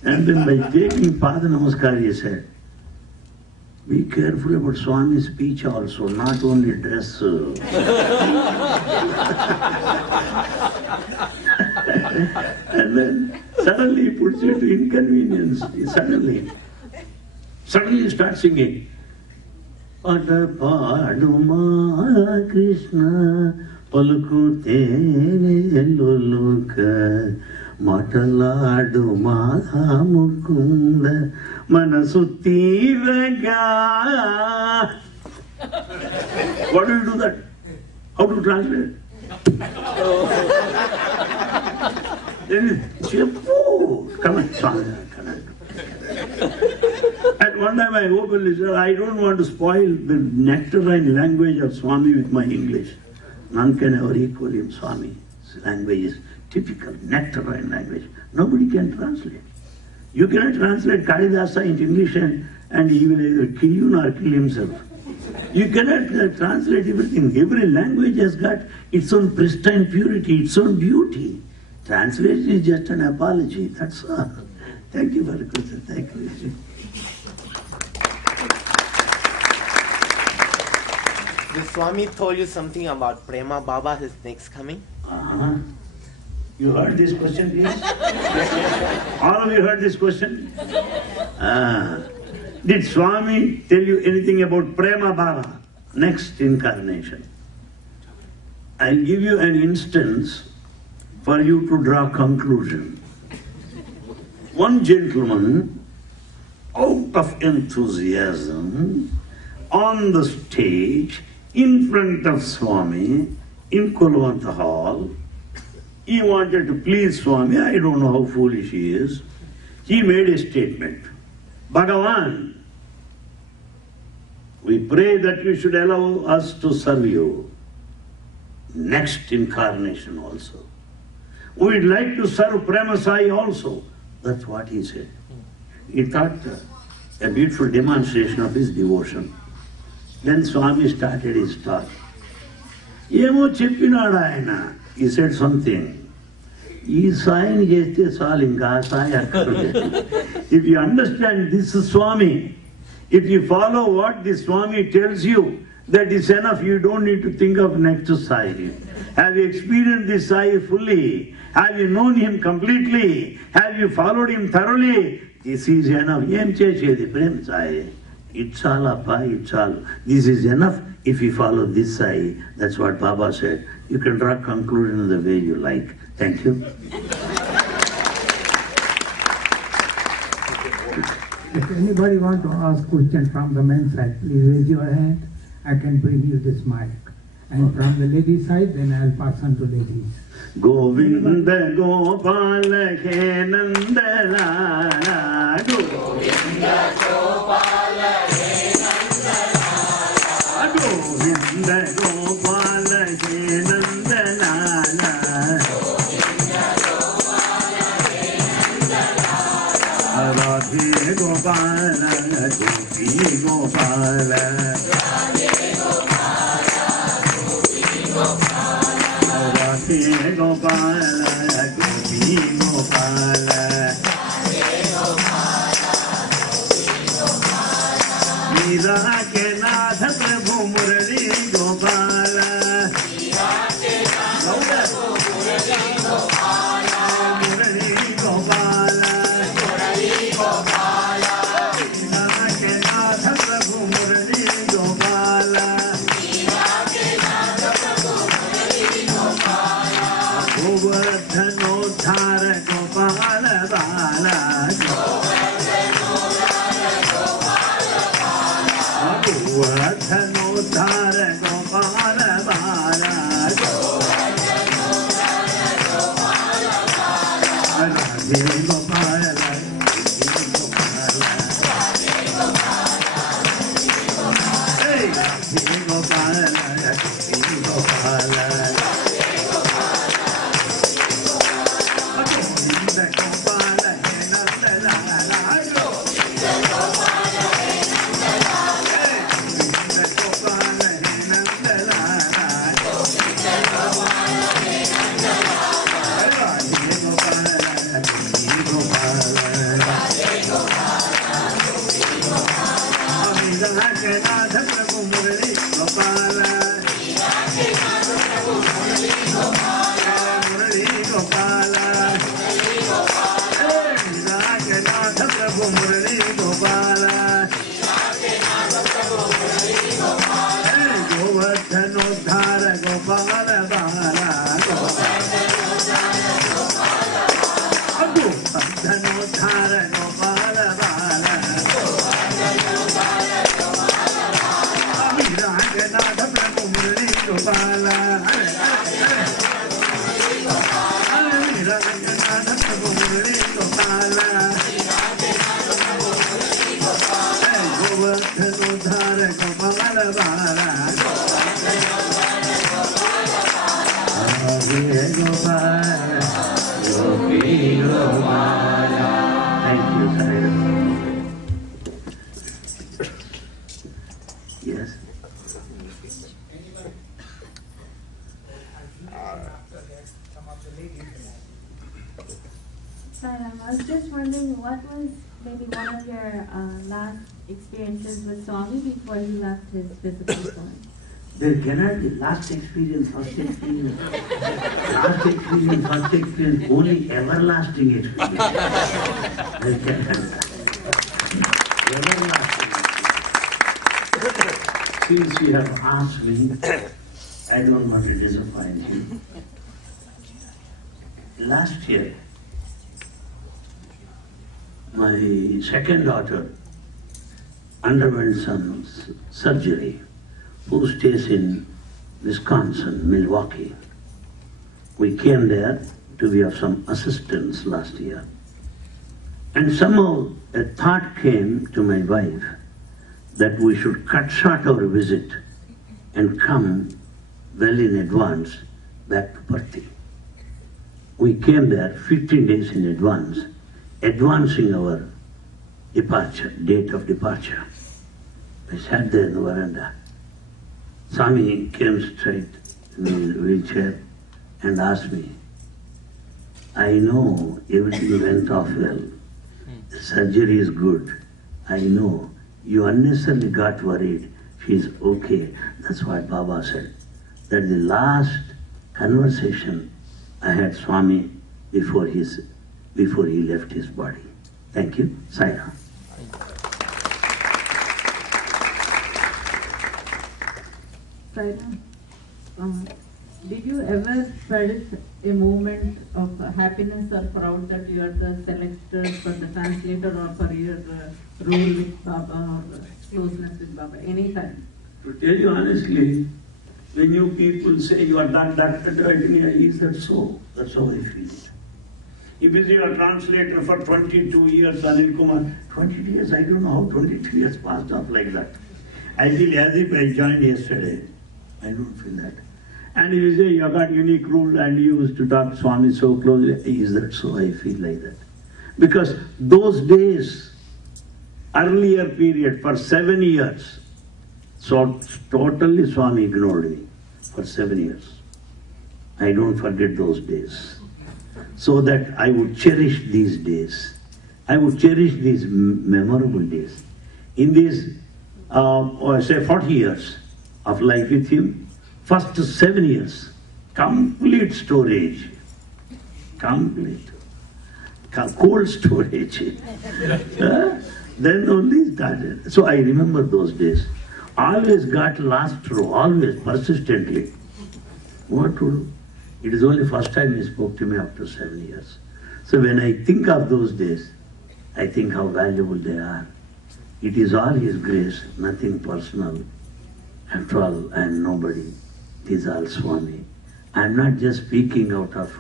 And then by taking Pada Namaskar, he said, be careful about Swami's speech also, not only dress. And then suddenly he puts you to inconvenience. Suddenly he starts singing. Pada paduma Krishna palku tere luluka mataladu mukunda manasutti raga. What do you do that? How to translate? Then Cheppu, come on, Swami, come on. At one time I openly said, I don't want to spoil the nectarine language of Swami with my English. None can ever equal him, Swami. His language is typical nectarine language. Nobody can translate. You cannot translate Kalidasa into English and he will either kill you nor kill himself. You cannot translate everything. Every language has got its own pristine purity, its own beauty. Translation is just an apology, that's all. Thank you for the question. Thank you. The Swami told you something about Prema Baba, his next coming? You heard this question, please? All of you heard this question? Did Swami tell you anything about Prema Baba, next incarnation? I'll give you an instance for you to draw conclusion. One gentleman, out of enthusiasm, on the stage, in front of Swami, in Kulwanta Hall, he wanted to please Swami. I don't know how foolish he is. He made a statement. Bhagavan, we pray that you should allow us to serve you next incarnation also. We'd like to serve Prema Sai also. That's what he said. He thought a beautiful demonstration of his devotion. Then Swami started his talk. Emo cheppinadu ayana. He said something. If you understand this is Swami, if you follow what the Swami tells you, that is enough. You don't need to think of next to Sai. Have you experienced this Sai fully? Have you known him completely? Have you followed him thoroughly? This is enough. It's all appa, it's all. This is enough if you follow this Sai. That's what Baba said. You can draw conclusion the way you like. Thank you. If anybody want to ask question from the men's side, please raise your hand. I can bring you this mic. And from the ladies' side, then I'll pass on to ladies. Govinda Gopal He Nandalala. Govinda Gopal He Nandalala. Govinda Gopal He Nandalala. Radhe Gopala, Gopi Gopala. Radhe Gopala, Gopi Gopala. Meera ke Nath Prabhu Murali Gopala. Murali Gopala. Govardhanodhara Gopala Bala. Govardhanodhara Gopala Bala. Radhe Gopala. Hey, Radhe Gopala. Radhe Gopala. Gopala. Yes. I was just wondering, what was maybe one of your last experiences with Swami before he left his physical form? There cannot be last experience, first experience. Last experience, first experience, only everlasting experience. There cannot be. Everlasting. Since you have asked me, I don't want to disappoint you. Last year, my second daughter underwent some surgery, who stays in Wisconsin, Milwaukee. We came there to be of some assistance last year. And somehow a thought came to my wife that we should cut short our visit and come well in advance back to Parthi. We came there 15 days in advance, advancing our departure, date of departure. I sat there in the veranda. Swami came straight in his wheelchair and asked me, I know everything went off well. The surgery is good. I know. You unnecessarily got worried. She's okay. That's what Baba said. That the last conversation I had Swami before he left his body. Thank you. Sai-Ram. Did you ever felt a moment of happiness or proud that you are the selector for the translator or for your role with Baba or closeness with Baba, any time? To tell you honestly, when you people say you are that, is that so? That's how I feel. If you say you are translator for 22 years, Anil Kumar, 22 years, I don't know how 22 years passed off like that. I feel as if I joined yesterday. I don't feel that. And if you say you got unique rule and you used to talk to Swami so closely, is that so? I feel like that. Because those days, earlier period, for 7 years, so totally Swami ignored me for 7 years. I don't forget those days. So that I would cherish these days. I would cherish these memorable days. In these, say 40 years of life with him, first 7 years, complete storage, complete, cold storage. Then only started. So I remember those days. Always got last row, always, persistently. What to do? It is only first time he spoke to me after 7 years. So when I think of those days, I think how valuable they are. It is all his grace, nothing personal. After all, I am nobody. It is all Swami. I am not just speaking out of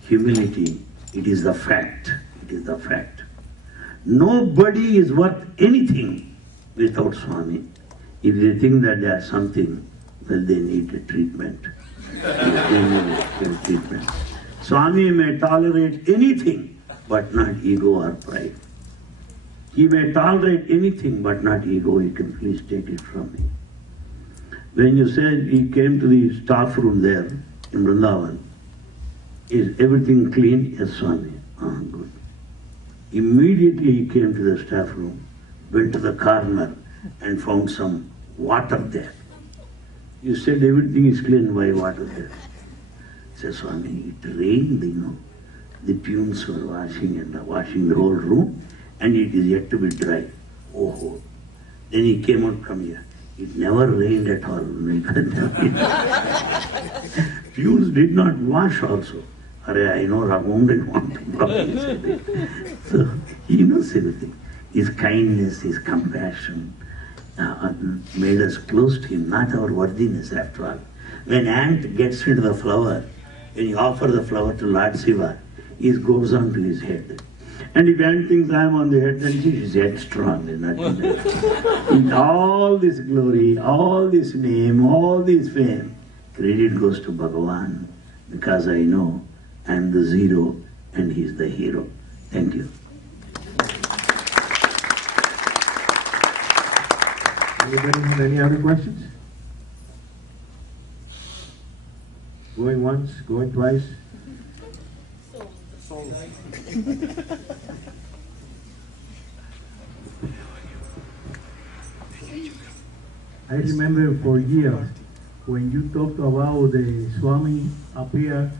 humility. It is the fact. It is the fact. Nobody is worth anything without Swami. If they think that they are something, well, they need a treatment. They need a treatment. Swami may tolerate anything, but not ego or pride. He may tolerate anything, but not ego. You can please take it from me. When you said he came to the staff room there in Vrindavan, is everything clean? Yes, Swami. Ah, good. Immediately he came to the staff room, went to the corner and found some water there. You said everything is clean, why water there? He said, Swami, it rained, you know. The tunes were washing the whole room, and it is yet to be dry. Oh. Then he came out from here. It never rained at all. Fuels did not wash also. I know Ramon didn't want to. So he knows everything. His kindness, his compassion made us close to him, not our worthiness after all. When ant gets into the flower, when you offer the flower to Lord Shiva, it goes on to his head. And if Anne thinks I'm on the head, then she is headstrong. In all this glory, all this name, all this fame, credit goes to Bhagavan, because I know I'm the zero and he's the hero. Thank you. Anybody have any other questions? Going once, going twice? I remember for years when you talked about the Swami appear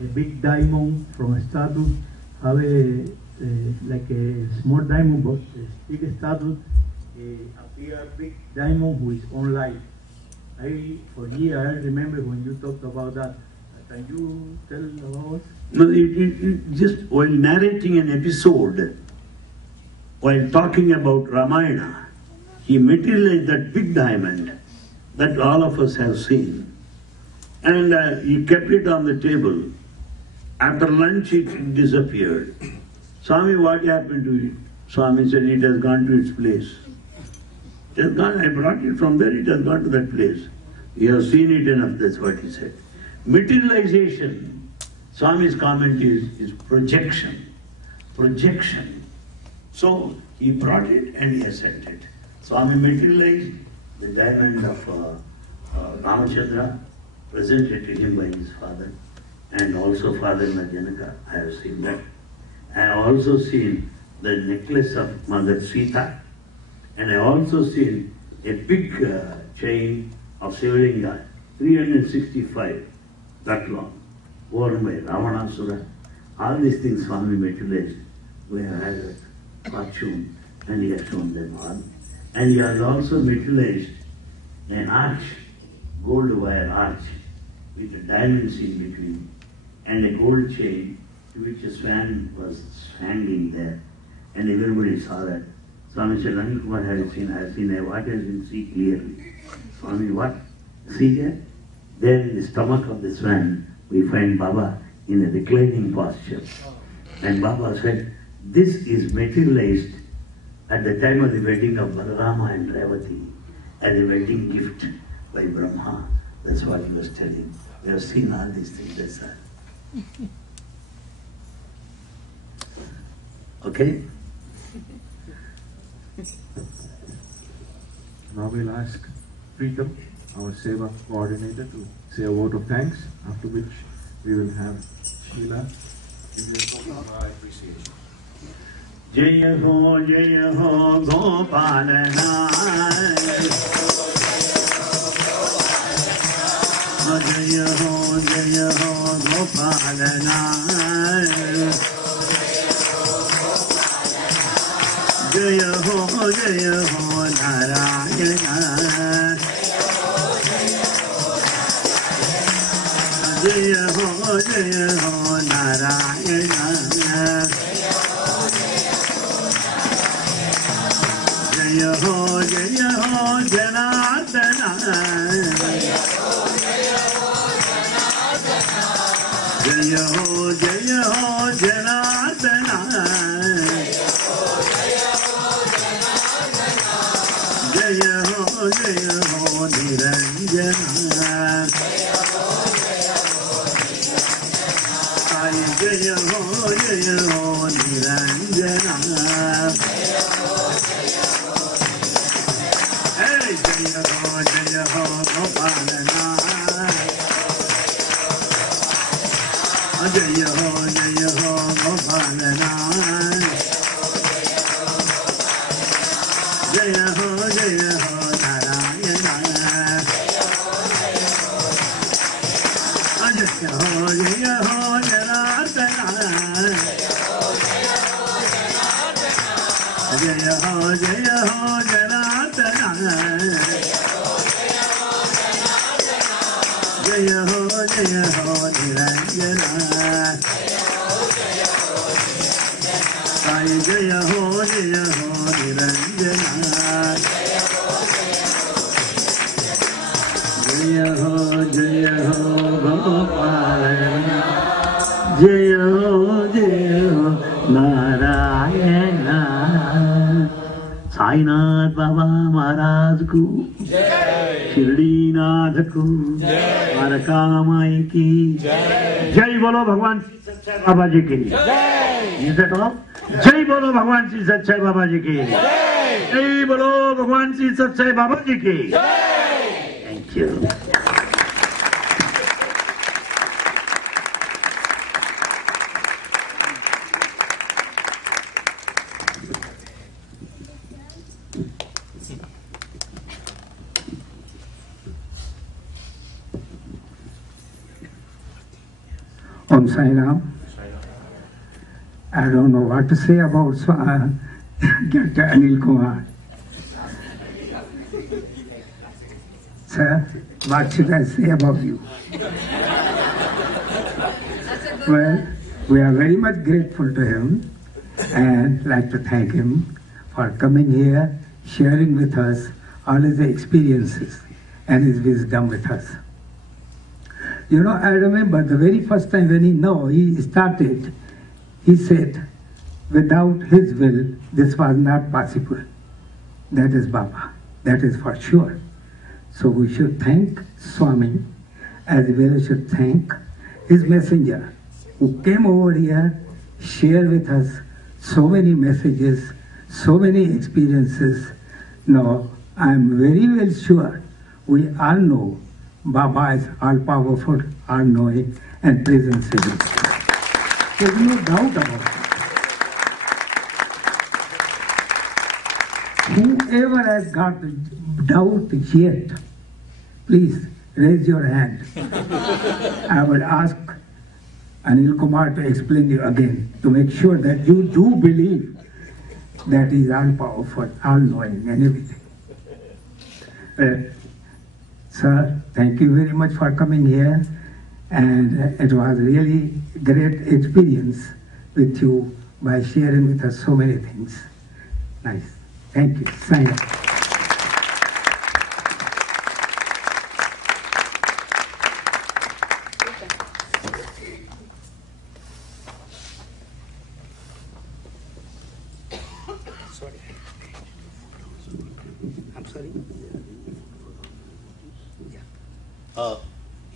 a big diamond from a statue, have like a small diamond, but a big statue appear big diamond with own light. For years I remember when you talked about that. Can you tell about us? No, just while narrating an episode, while talking about Ramayana, he materialized that big diamond that all of us have seen. And he kept it on the table. After lunch, it disappeared. Swami, what happened to it? Swami said, it has gone to its place. It has gone, I brought it from there, it has gone to that place. You have seen it enough, that's what he said. Materialization, Swami's comment is projection. Projection. So he brought it and he ascended. Swami materialized the diamond of Ramachandra, presented to him by his father, and also Father Janaka. I have seen that. I have also seen the necklace of Mother Sita, and I have also seen a big chain of Sivalinga, 365, that long, worn by Ravanasura. All these things Swami materialized. We have had a fortune, and he has shown them all. And he has also materialized an arch, gold wire arch, with diamonds in between, and a gold chain to which a swan was hanging there. And everybody saw that. Swami said, Anil Kumar, have you seen? I have seen. What has been seen clearly? Swami, what? See there? There in the stomach of the swan, we find Baba in a reclining posture. And Baba said, this is materialized at the time of the wedding of Balarama and Revati, as a wedding gift by Brahma. That's what he was telling. We have seen all these things, that's all. Okay? Now we'll ask Preetam, our Seva coordinator, to say a word of thanks, after which we will have Sheila give a token of our appreciation. Jaya ho Gopalana. Jaya ho Gopalana. Jaya ho Narayana. Jaya ho Narayana. Jaya ho Janardana. Jaya ho Janardana. Jaya ho Niranjana. Jaya ho Niranjana. Hey, Jaya ho Gopalana. Jaya ho Gopalana. Jaya ho Narayana. Jaya ho Janardana. Jaya ho Janardana. Jaya ho Niranjana. Jaya ho Niranjana. Jaya ho Gopalana. Jaya ho Narayana. Sainath Baba Maharaj को, शिरडीनाथ को, द्वारका माई की जय बोलो भगवान श्री सच्चाई बाबा जी की जय। जय बोलो भगवान श्री सच्चाई बाबा जी की जय। बोलो भगवान श्री सच्चाई बाबा जी की thank you. Om Sai Ram. I don't know what to say about Dr. Anil Kumar. Sir, what should I say about you? Well, we are very much grateful to him and like to thank him for coming here, sharing with us all his experiences and his wisdom with us. You know, I remember the very first time when he started, he said, without his will, this was not possible. That is Baba, that is for sure. So we should thank Swami, as well as should thank his messenger, who came over here, shared with us so many messages, so many experiences. Now, I am very well sure we all know Baba is all-powerful, all-knowing, and present everywhere. There is no doubt about it. Whoever has got doubt yet, please raise your hand. I will ask Anil Kumar to explain you again to make sure that you do believe that he is all-powerful, all-knowing, and everything. Sir, thank you very much for coming here, and it was really great experience with you by sharing with us so many things. Nice. Thank you. Sign up.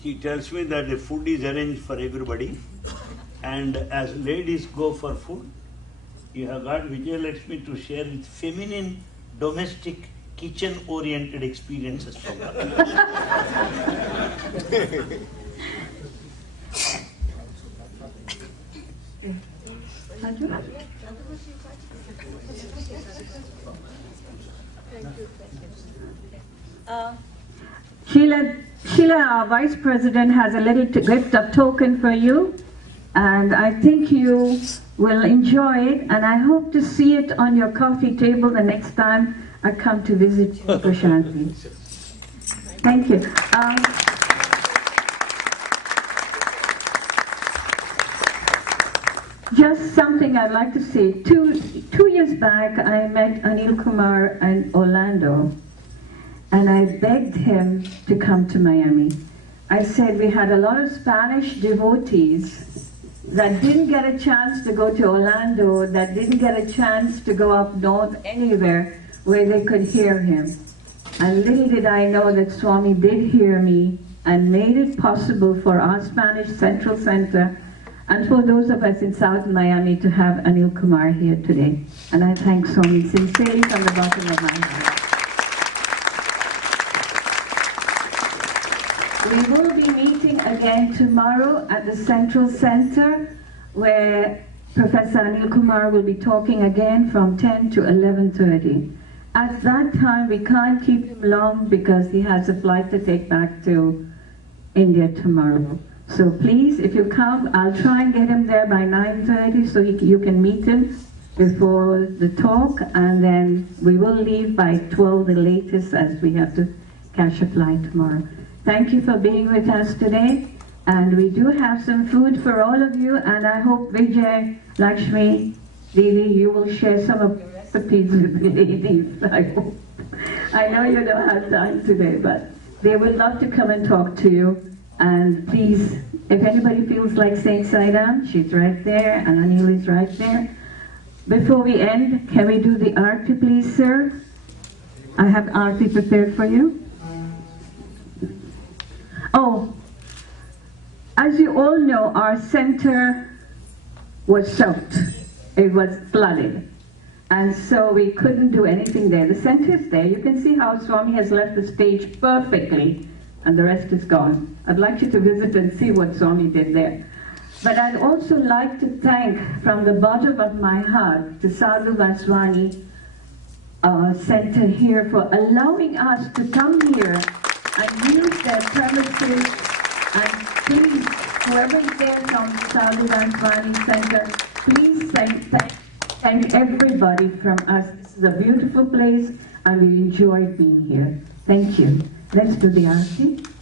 He tells me that the food is arranged for everybody, and as ladies go for food, you have got Vijay Lakshmi to share with feminine, domestic, kitchen-oriented experiences from her. Sheila, our Vice President, has a little gift of token for you, and I think you will enjoy it, and I hope to see it on your coffee table the next time I come to visit you, Prashanti. Thank you. Just something I'd like to say. Two years back, I met Anil Kumar in Orlando, and I begged him to come to Miami. I said we had a lot of Spanish devotees that didn't get a chance to go to Orlando, that didn't get a chance to go up north anywhere where they could hear him. And little did I know that Swami did hear me and made it possible for our Spanish Central Center and for those of us in South Miami to have Anil Kumar here today. And I thank Swami sincerely from the bottom of my heart. We will be meeting again tomorrow at the Central Center, where Professor Anil Kumar will be talking again from 10 to 11:30. At that time, we can't keep him long because he has a flight to take back to India tomorrow. So please, if you come, I'll try and get him there by 9:30 so you can meet him before the talk, and then we will leave by 12 the latest, as we have to catch a flight tomorrow. Thank you for being with us today, and we do have some food for all of you, and I hope Vijay, Lakshmi, Didi, you will share some of the recipes with the ladies, I hope. I know you don't have time today, but they would love to come and talk to you, and please, if anybody feels like saying Sairam, she's right there, and Anil is right there. Before we end, can we do the arti, please? sir. I have Aarti prepared for you. Oh, as you all know, our center was soaked. It was flooded. And so we couldn't do anything there. The center is there. You can see how Swami has left the stage perfectly, and the rest is gone. I'd like you to visit and see what Swami did there. But I'd also like to thank from the bottom of my heart to Sadhu Vaswani Center here for allowing us to come here and use their premises. And please, whoever is there from Sadhu Vaswani Center, please thank everybody from us. This is a beautiful place and we enjoyed being here. Thank you. Let's do the Aarti.